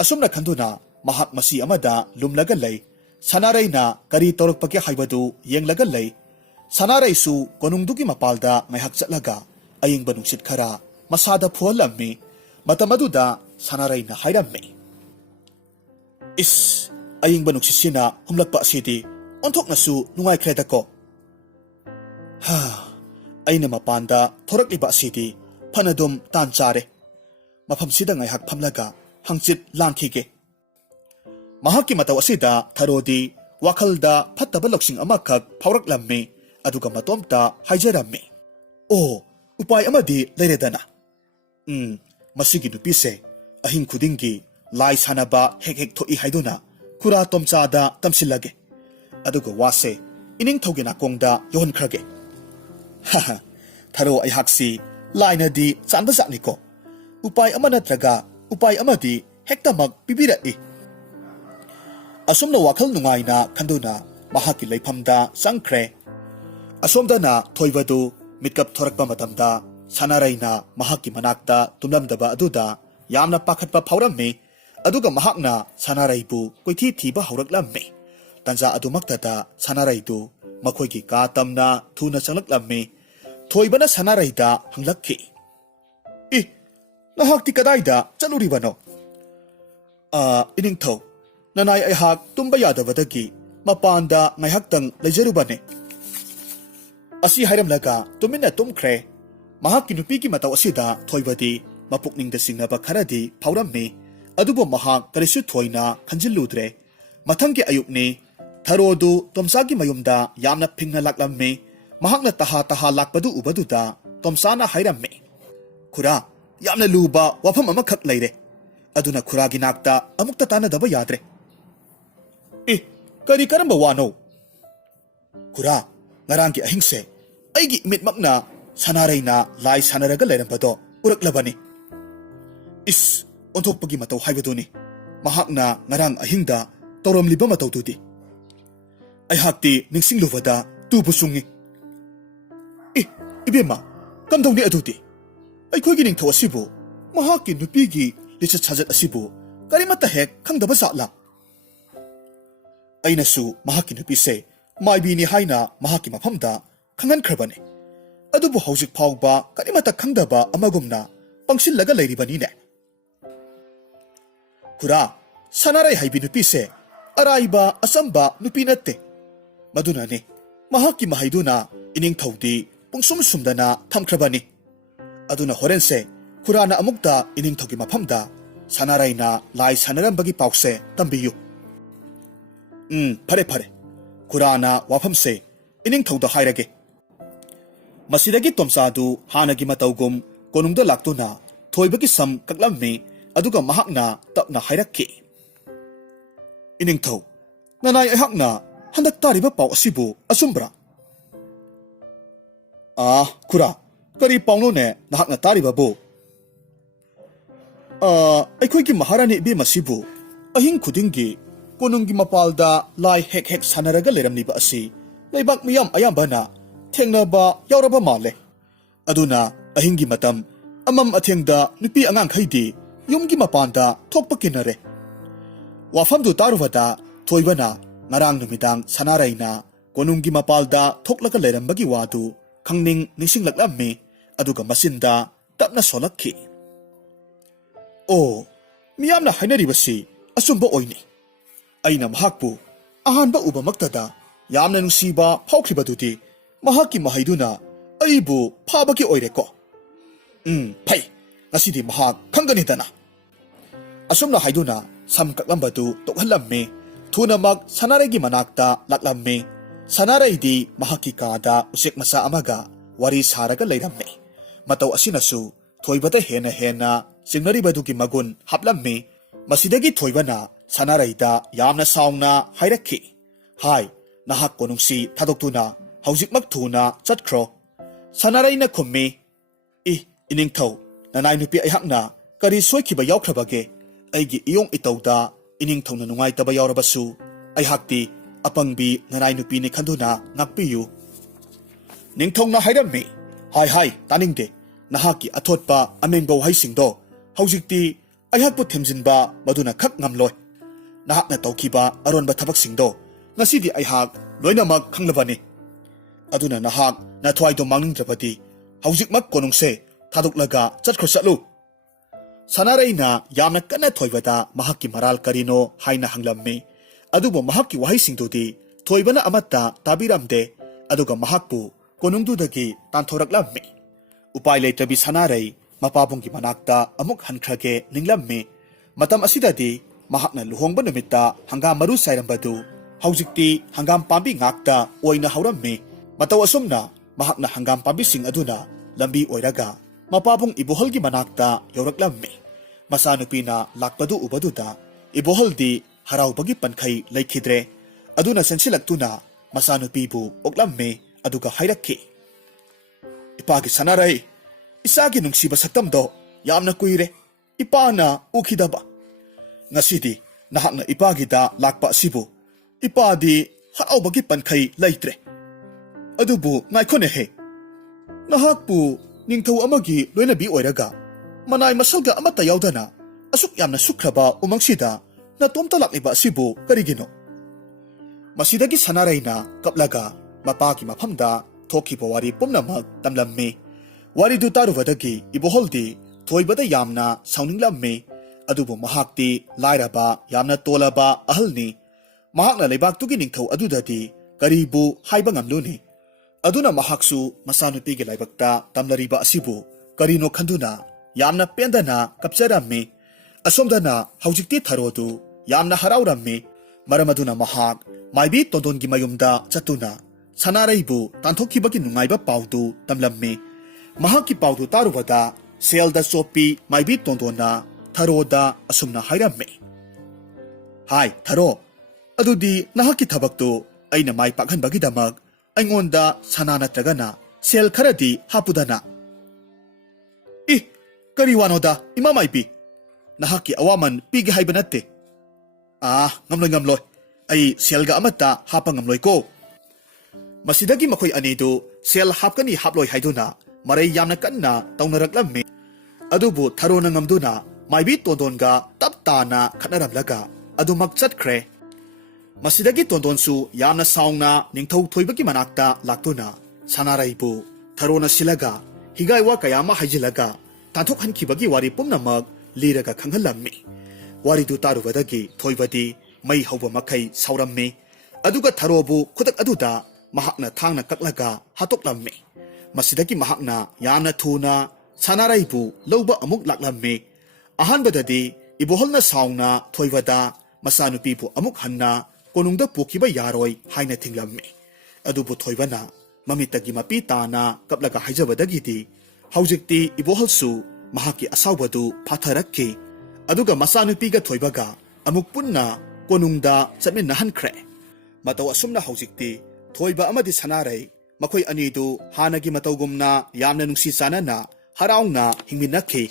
ꯑꯁꯨꯝꯅ ꯈꯟꯗꯨꯅ ꯃꯍꯥꯛ ꯃꯁꯤ ꯑꯃꯗ ꯂꯨꯝꯂꯒ ꯂꯩ꯫ ꯁꯅꯥꯔꯩꯅ ꯀꯔꯤ ꯇꯧꯔꯛꯄꯒꯦ ꯍꯥꯏꯕꯗꯨ ꯌꯦꯡꯂꯒ ꯂꯩ꯫ ꯁꯅꯥꯔꯩꯁꯨ ꯀꯣꯅꯨꯡꯗꯨꯒꯤ ꯃꯄꯥꯜꯗ ꯉꯥꯏꯍꯥꯛ ꯆꯠꯂꯒ ꯑꯏꯪꯕ ꯅꯨꯡꯁꯤꯠ ꯈꯔ ꯃꯁꯥꯗ ꯐꯨꯍꯜꯂꯝꯃꯤ꯫ ꯃꯇꯝ ꯑꯗꯨꯗ Sanarayna hairame. Is, aying ba nuksisina humlagpa asidi, ontok nasu nungay kreda ko. Ha, ay na mapanda thorak iba asidi, panadum tanchare. Mapamsida ngayhak pamlaga, hangsit langkige. Mahaki mataw asida, tarodi, wakalda pataba loksing amakag paurak lamme, aduga matomta haijarame. Oh, upay amadi layredana. Masigi nupise, ahing kudingi, lai sanaba hek thoi haiduna, kura tomchada tamsilage. Aduga wase, ining thogina kongda yon krage. Haha, tharo ay haksi, lai na di sanbazak niko. Upay ama natraga, upay amadi hektamag pibirai. Asum na wakal nungay na kanduna, mahaki laypamda sangkre. Asum da na thoivadu, mitkap thorakpa matamda, Sanaray na mahaki manakta tumlamdaba aduda, yamna pakatpa pauramme, aduga mahak na sanaray bu koiti tiba hauraklamme. Tanza adumaktada sanaray du, makoy ki katam na tuna changlaklamme, thoiba na sanaray da hanglakki. Nahak ti kadayda, chanuri ba no? Ining thaw, nanay ay hak tumbayadabadagi, mapanda ngay haktang layjarubane. Asi hayram laga, tumin na tumkre, mahak kinupiki mataw asida thoibadi mapukning da singnaba kharadi pauramme adubo mahak karisu thoina khanjilludre mathangki ayukni tharodu tomsagi mayumda yamna phingna laklamme mahakna taha lakpadu ubaduda tomsana hairamme khura yamna luba wafam amakhak leire aduna khuragi nakta amukta tanadaba yadre kari karamba wano khura ngarangi ahingse aigi mitmakna Sanaray na lai sanaraga layrampado uraklabani. Is, ontokpagi mataw haibaduni. Mahak na ngarang ahingda tauramliba mataw tudi. Ay hakti ningsing luvada tubusungi. Ibema, kamdaw ni adudi. Ay koy gining taw asibu, mahaki nupigi lisat sajat asibu, karimatahek kang dabasakla. Ay nasu mahaki nupise, maibini hay na mahaki mapamda kangan krabani. Adubo hausik pawba kanimata kangdaba amagumna pangsillaga layribanine. Kura, sanaray haybi nupise, arayba asamba nupinatte. Madunani, mahaki mahayduna ining thawdi pungsumsumdana thamkrabani. Aduna horense, kura na amukta ining thawgi maphamda, sanaray na lai sanarambagi pawse tambiyu. Pare, kura na wafamse, ining thawda hayrage. Masidagi tomsadu hanagi matawgum konungda laktuna thoibagi sam kaklamme aduga mahakna tapna hayrakki. Ining thaw, nanay ahakna handak tariba paw asibu asumbra. Kura, kari pawno ne nahakna tariba bo. Aikoygi maharani ibe masibu ahing kudingi konunggi mapalda lai hek sanaraga leramni ba asi laibak miyam ayambana Tengnaba yauraba male. Aduna ahingi matam amam athengda nupi angang khaidi yumgi mapanda thokpa kinare. Wafamdu taruvada thoibana ngarang numidang sanarayna konunggi mapalda thoklaga lerambagi wadu khangning nisinglaklamme aduga masinda tapna solakki. Miyamna hainaribasi asumba oini. Aina mahakpu ahanba uba maktada yamna nusiba phawkribadudi mahaki mahayduna aibu phabaki oireko. Phai, ngasidi mahak khanganidana. Asumna hayduna samkaklambadu tokhallamme, thunamak sanaraygi manakta laklamme, sanaraydi mahaki kada usik masa amaga wari saraga layramme. Mataw asinasu thoibata hena singnaribadugi magun haplamme, masidagi thoibana sanarayda yamna saungna hayrakki. Hai, nahak konungsi thadoktuna Haujikmak thuna chatkro. Sanaray na kummi. Ining thaw, nanay nupi ay hakna, kari soykiba yawkrabage, aygi iyong itawda, ining thaw na nungay taba yawrabasu, ay hakti, apangbi nanay nupi ni kanduna, nakpiyu. Ning thaw na hayrammi, hay, taningde, nahaki atot pa amengbaw hay singdo, haujikti, ay hakpo temzinba, maduna kak ngamloy. Nahak na tawkiba, aron ba tabak singdo, nasidi ay hak, loy na mag kanglabani. Aduna nahak na tuway domangning drapati, haujikmak konungse, taduklaga chatkro satlu. ꯁꯅꯥꯔꯩꯅ ꯌꯥꯝꯅ ꯀꯟꯅ ꯊꯣꯏꯕꯗ ꯃꯍꯥꯛꯀꯤ ꯃꯔꯥꯜ ꯀꯔꯤꯅꯣ ꯍꯥꯏꯅ ꯍꯪꯂꯝꯃꯤ꯫ ꯑꯗꯨꯕꯨ ꯃꯍꯥꯛꯀꯤ ꯋꯥꯍꯩꯁꯤꯡꯗꯨꯗꯤ ꯊꯣꯏꯕꯅ ꯑꯃꯠꯇ ꯇꯥꯕꯤꯔꯝꯗꯦ, ꯑꯗꯨꯒ ꯃꯍꯥꯛꯄꯨ ꯀꯣꯅꯨꯡꯗꯨꯗꯒꯤ ꯇꯥꯟꯊꯣꯔꯛꯂꯝꯃꯤ꯫ ꯎꯄꯥꯏ ꯂꯩꯇ꯭ꯔꯕꯤ ꯁꯅꯥꯔꯩ ꯃꯄꯥꯕꯨꯡꯒꯤ ꯃꯅꯥꯛꯇ ꯑꯃꯨꯛ ꯍꯟꯈ꯭ꯔꯒꯦ ꯅꯤꯡꯂꯝꯃꯤ꯫ ꯃꯇꯝ ꯑꯁꯤꯗꯗꯤ ꯃꯍꯥꯛꯅ ꯂꯨꯍꯣꯡꯕ ꯅꯨꯃꯤꯠꯇ ꯍꯪꯒꯥꯝ ꯃꯔꯨ ꯆꯥꯏꯔꯝꯕꯗꯨ ꯍꯧꯖꯤꯛꯇꯤ ꯍꯪꯒꯥꯝ ꯄꯥꯝꯕꯤ ꯉꯥꯛꯇ ꯑꯣꯏꯅ ꯍꯧꯔꯝꯃꯤ꯫ ꯃꯇꯧ ꯑꯁꯨꯝꯅ ꯃꯍꯥꯛꯅ ꯍꯪꯒꯥꯝ ꯄꯥꯝꯕꯤꯁꯤꯡ ꯑꯗꯨꯅ ꯂꯝꯕꯤ ꯑꯣꯏꯔꯒ ꯃꯄꯥꯕꯨꯡ ꯏꯕꯣꯍꯜꯒꯤ ꯃꯅꯥꯛꯇ ꯌꯧꯔꯛꯂꯝꯃꯤ꯫ ꯃꯆꯥꯅꯨꯄꯤꯅ ꯂꯥꯛꯄꯗꯨ ꯎꯕꯗꯨꯗ ꯏꯕꯣꯍꯜꯗꯤ ꯍꯔꯥꯎꯕꯒꯤ ꯄꯟꯈꯩ ꯂꯩꯈꯤꯗ꯭ꯔꯦ꯫ ꯑꯗꯨꯅ ꯆꯪꯁꯤꯜꯂꯛꯇꯨꯅ ꯃꯆꯥꯅꯨꯄꯤꯕꯨ ꯑꯣꯛꯂꯝꯃꯤ, ꯑꯗꯨꯒ ꯍꯥꯏꯔꯛꯈꯤ, "ꯏꯄꯥꯒꯤ ꯁꯅꯥꯔꯩ, ꯏꯆꯥꯒꯤ ꯅꯨꯡꯁꯤꯕ ꯁꯛꯇꯝꯗꯣ ꯌꯥꯝꯅ ꯀꯨꯏꯔꯦ ꯏꯄꯥꯅ ꯎꯈꯤꯗꯕ꯫ ꯉꯁꯤꯗꯤ ꯅꯍꯥꯛꯅ ꯏꯄꯥꯒꯤꯗ ꯂꯥꯛꯄ ꯑꯁꯤꯕꯨ ꯏꯄꯥꯗꯤ ꯍꯔꯥꯎꯕꯒꯤ ꯄꯟꯈꯩ ꯂꯩꯇ꯭ꯔꯦ꯫ ꯑꯗꯨꯕꯨ ꯉꯥꯏꯈꯣꯅꯦꯍꯦ, ꯅꯍꯥꯛꯄꯨ ꯅꯤꯡꯊꯧ ꯑꯃꯒꯤ ꯂꯣꯏꯅꯕꯤ ꯑꯣꯏꯔꯒ ꯃꯅꯥꯏ ꯃꯁꯜꯒ ꯑꯃꯠꯇ ꯌꯥꯎꯗꯅ ꯑꯁꯨꯛ ꯌꯥꯝꯅ ꯁꯨꯛꯈ꯭ꯔꯕ ꯎꯃꯪꯁꯤꯗ ꯅꯇꯣꯝꯇ ꯂꯥꯛꯂꯤꯕ ꯑꯁꯤꯕꯨ ꯀꯔꯤꯒꯤꯅꯣ?" ꯃꯁꯤꯗꯒꯤ ꯁꯅꯥꯔꯩꯅ ꯀꯞꯂꯒ ꯃꯄꯥꯒꯤ ꯃꯐꯝꯗ ꯊꯣꯛꯈꯤꯕ ꯋꯥꯔꯤ ꯄꯨꯝꯅꯃꯛ ꯇꯝꯂꯝꯃꯤ꯫ ꯋꯥꯔꯤꯗꯨ ꯇꯥꯔꯨꯕꯗꯒꯤ ꯏꯕꯣꯍꯜꯗꯤ ꯊꯣꯏꯕꯗ ꯌꯥꯝꯅ ꯁꯥꯎꯅꯤꯡꯂꯝꯃꯤ꯫ ꯑꯗꯨꯕꯨ ꯃꯍꯥꯛꯇꯤ ꯂꯥꯏꯔꯕ ꯌꯥꯝꯅ ꯇꯣꯜꯂꯕ ꯑꯍꯜꯅꯤ꯫ ꯃꯍꯥꯛꯅ ꯂꯩꯕꯥꯛꯇꯨꯒꯤ ꯅꯤꯡꯊꯧ ꯑꯗꯨꯗꯗꯤ ꯀꯔꯤꯕꯨ ꯍꯥꯏꯕ ꯉꯝꯂꯨꯅꯤ? ꯑꯗꯨꯅ ꯃꯍꯥꯛꯁꯨ ꯃꯆꯥꯅꯨꯄꯤꯒꯤ ꯂꯥꯏꯕꯛꯇ ꯇꯝꯂꯔꯤꯕ ꯑꯁꯤꯕꯨ ꯀꯔꯤꯅꯣ ꯈꯟꯗꯨꯅ ꯌꯥꯝꯅ ꯄꯦꯟꯗꯅ ꯀꯞꯆꯔꯝꯃꯤ꯫ ꯑꯁꯣꯝꯗꯅ ꯍꯧꯖꯤꯛꯇꯤ ꯊꯔꯣꯗꯨ ꯌꯥꯝꯅ ꯍꯔꯥꯎꯔꯝꯃꯤ꯫ ꯃꯔꯝ ꯑꯗꯨꯅ ꯃꯍꯥꯛ ꯃꯥꯏꯕꯤ ꯇꯣꯟꯗꯣꯟꯒꯤ ꯃꯌꯨꯝꯗ ꯆꯠꯇꯨꯅ ꯁꯅꯥꯔꯩꯕꯨ ꯇꯥꯟꯊꯣꯛꯈꯤꯕꯒꯤ ꯅꯨꯡꯉꯥꯏꯕ ꯄꯥꯎꯗꯨ ꯇꯝꯂꯝꯃꯤ꯫ ꯃꯍꯥꯛꯀꯤ ꯄꯥꯎꯗꯨ ꯇꯥꯔꯨꯕꯗ ꯁꯦꯜꯗ ꯆꯣꯞꯄꯤ ꯃꯥꯏꯕꯤ ꯇꯣꯟꯗꯣꯟꯅ ꯊꯔꯣꯗ ꯑꯁꯨꯝꯅ ꯍꯥꯏꯔꯝꯃꯤ, "ꯍꯥꯏ ꯊꯔꯣ, ꯑꯗꯨꯗꯤ ꯅꯍꯥꯛꯀꯤ ꯊꯕꯛꯇꯨ ꯑꯩꯅ ꯃꯥꯏ ꯄꯥꯛꯍꯟꯕꯒꯤꯗꯃꯛ ꯑꯩꯉꯣꯟꯗ ꯁꯅꯥ ꯅꯠꯇ꯭ꯔꯒꯅ ꯁꯦꯜ ꯈꯔꯗꯤ ꯍꯥꯞꯄꯨꯗꯅ." "ꯏ, ꯀꯔꯤ ꯋꯥꯅꯣꯗ ꯏꯃꯥ ꯃꯥꯏꯕꯤ, ꯅꯍꯥꯛꯀꯤ ꯑꯋꯥꯃꯟ ꯄꯤꯒꯦ ꯍꯥꯏꯕ ꯅꯠꯇꯦ." ꯉꯝꯂꯣꯏ, ꯑꯩ ꯁꯦꯜꯒ ꯑꯃꯠꯇ ꯍꯥꯞꯄ ꯉꯝꯂꯣꯏꯀꯣ." ꯃꯁꯤꯗꯒꯤ ꯃꯈꯣꯏ ꯑꯅꯤꯗꯨ ꯁꯦꯜ ꯍꯥꯞꯀꯅꯤ ꯍꯥꯞꯂꯣꯏ ꯍꯥꯏꯗꯨꯅ ꯃꯔꯩ ꯌꯥꯝꯅ ꯀꯟꯅ ꯇꯧꯅꯔꯛꯂꯝꯃꯤ꯫ ꯑꯗꯨꯕꯨ ꯊꯔꯣꯅ ꯉꯝꯗꯨꯅ ꯃꯥꯏꯕꯤ ꯇꯣꯟꯗꯣꯟꯒ ꯇꯞ ꯇꯥꯅ ꯈꯠꯅꯔꯝꯂꯒ ꯑꯗꯨꯃꯛ ꯆꯠꯈ꯭ꯔꯦ꯫ ꯃꯁꯤꯗꯒꯤ ꯇꯣꯟꯗꯣꯟꯁꯨ ꯌꯥꯝꯅ ꯁꯥꯎꯅ ꯅꯤꯡꯊꯧ ꯊꯣꯏꯕꯒꯤ ꯃꯅꯥꯛꯇ ꯂꯥꯛꯇꯨꯅ ꯁꯅꯥꯔꯩꯕꯨ ꯊꯔꯣꯅ ꯁꯤꯜꯂꯒ ꯍꯤꯒꯥꯏ ꯋꯥ ꯀꯌꯥ ꯑꯃ ꯍꯥꯏꯖꯤꯜꯂꯒ ꯇꯥꯟꯊꯣꯛꯍꯟꯈꯤꯕꯒꯤ ꯋꯥꯔꯤ ꯄꯨꯝꯅꯃꯛ ꯂꯤꯔꯒ ꯈꯪꯍꯜꯂꯝꯃꯤ꯫ ꯋꯥꯔꯤꯗꯨ ꯇꯥꯔꯨꯕꯗꯒꯤ ꯊꯣꯏꯕꯗꯤ ꯃꯩ ꯍꯧꯕ ꯃꯈꯩ ꯁꯥꯎꯔꯝꯃꯤ꯫ ꯑꯗꯨꯒ ꯊꯔꯣꯕꯨ ꯈꯨꯗꯛ ꯑꯗꯨꯗ ꯃꯍꯥꯛꯅ ꯊꯥꯡꯅ ꯀꯛꯂꯒ ꯍꯥꯠꯇꯣꯛꯂꯝꯃꯤ꯫ ꯃꯁꯤꯗꯒꯤ ꯃꯍꯥꯛꯅ ꯌꯥꯝꯅ ꯊꯨꯅ ꯁꯅꯥꯔꯩꯕꯨ ꯂꯧꯕ ꯑꯃꯨꯛ ꯂꯥꯛꯂꯝꯃꯤ꯫ ꯑꯍꯥꯟꯕꯗꯗꯤ ꯏꯕꯣꯍꯜꯅ ꯁꯥꯎꯅ ꯊꯣꯏꯕꯗ ꯃꯆꯥꯅꯨꯄꯤꯕꯨ ꯑꯃꯨꯛ ꯍꯟꯅ ꯀꯣꯅꯨꯡꯗ ꯄꯨꯈꯤꯕ ꯌꯥꯔꯣꯏ ꯍꯥꯏꯅ ꯊꯤꯡꯂꯝꯃꯤ꯫ ꯑꯗꯨꯕꯨ ꯊꯣꯏꯕꯅ ꯃꯃꯤꯠꯇꯒꯤ ꯃꯄꯤ ꯇꯥꯅ ꯀꯞꯂꯒ ꯍꯥꯏꯖꯕꯗꯒꯤꯗꯤ ꯍꯧꯖꯤꯛꯇꯤ ꯏꯕꯣꯍꯜꯁꯨ ꯃꯍꯥꯛꯀꯤ ꯑꯁꯥꯎꯕꯗꯨ ꯐꯥꯊꯔꯛꯈꯤ꯫ ꯑꯗꯨꯒ ꯃꯆꯥꯅꯨꯄꯤꯒ ꯊꯣꯏꯕꯒ ꯑꯃꯨꯛ ꯄꯨꯟꯅ ꯀꯣꯅꯨꯡꯗ ꯆꯠꯃꯤꯟꯅꯍꯟꯈ꯭ꯔꯦ꯫ ꯃꯇꯧ ꯑꯁꯨꯝꯅ ꯍꯧꯖꯤꯛꯇꯤ ꯊꯣꯏꯕ ꯑꯃꯗꯤ ꯁꯅꯥꯔꯩ ꯃꯈꯣꯏ ꯑꯅꯤꯗꯨ ꯍꯥꯟꯅꯒꯤ ꯃꯇꯧꯒꯨꯝꯅ ꯌꯥꯝꯅ ꯅꯨꯡꯁꯤ ꯆꯥꯟꯅꯅ ꯍꯔꯥꯎꯅ ꯍꯤꯡꯃꯤꯟꯅꯈꯤ꯫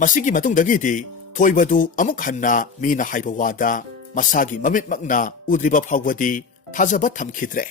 ꯃꯁꯤꯒꯤ ꯃꯇꯨꯡꯗꯒꯤꯗꯤ ꯊꯣꯏꯕꯗꯨ ꯑꯃꯨꯛ ꯍꯟꯅ ꯃꯤꯅ ꯍꯥꯏꯕ ꯋꯥꯗ ꯃꯁꯥꯒꯤ ꯃꯃꯤꯠꯃꯛꯅ ꯎꯗ꯭ꯔꯤꯕ ꯐꯥꯎꯕꯗꯤ ꯊꯥꯖꯕ ꯊꯝꯈꯤꯗ꯭ꯔꯦ꯫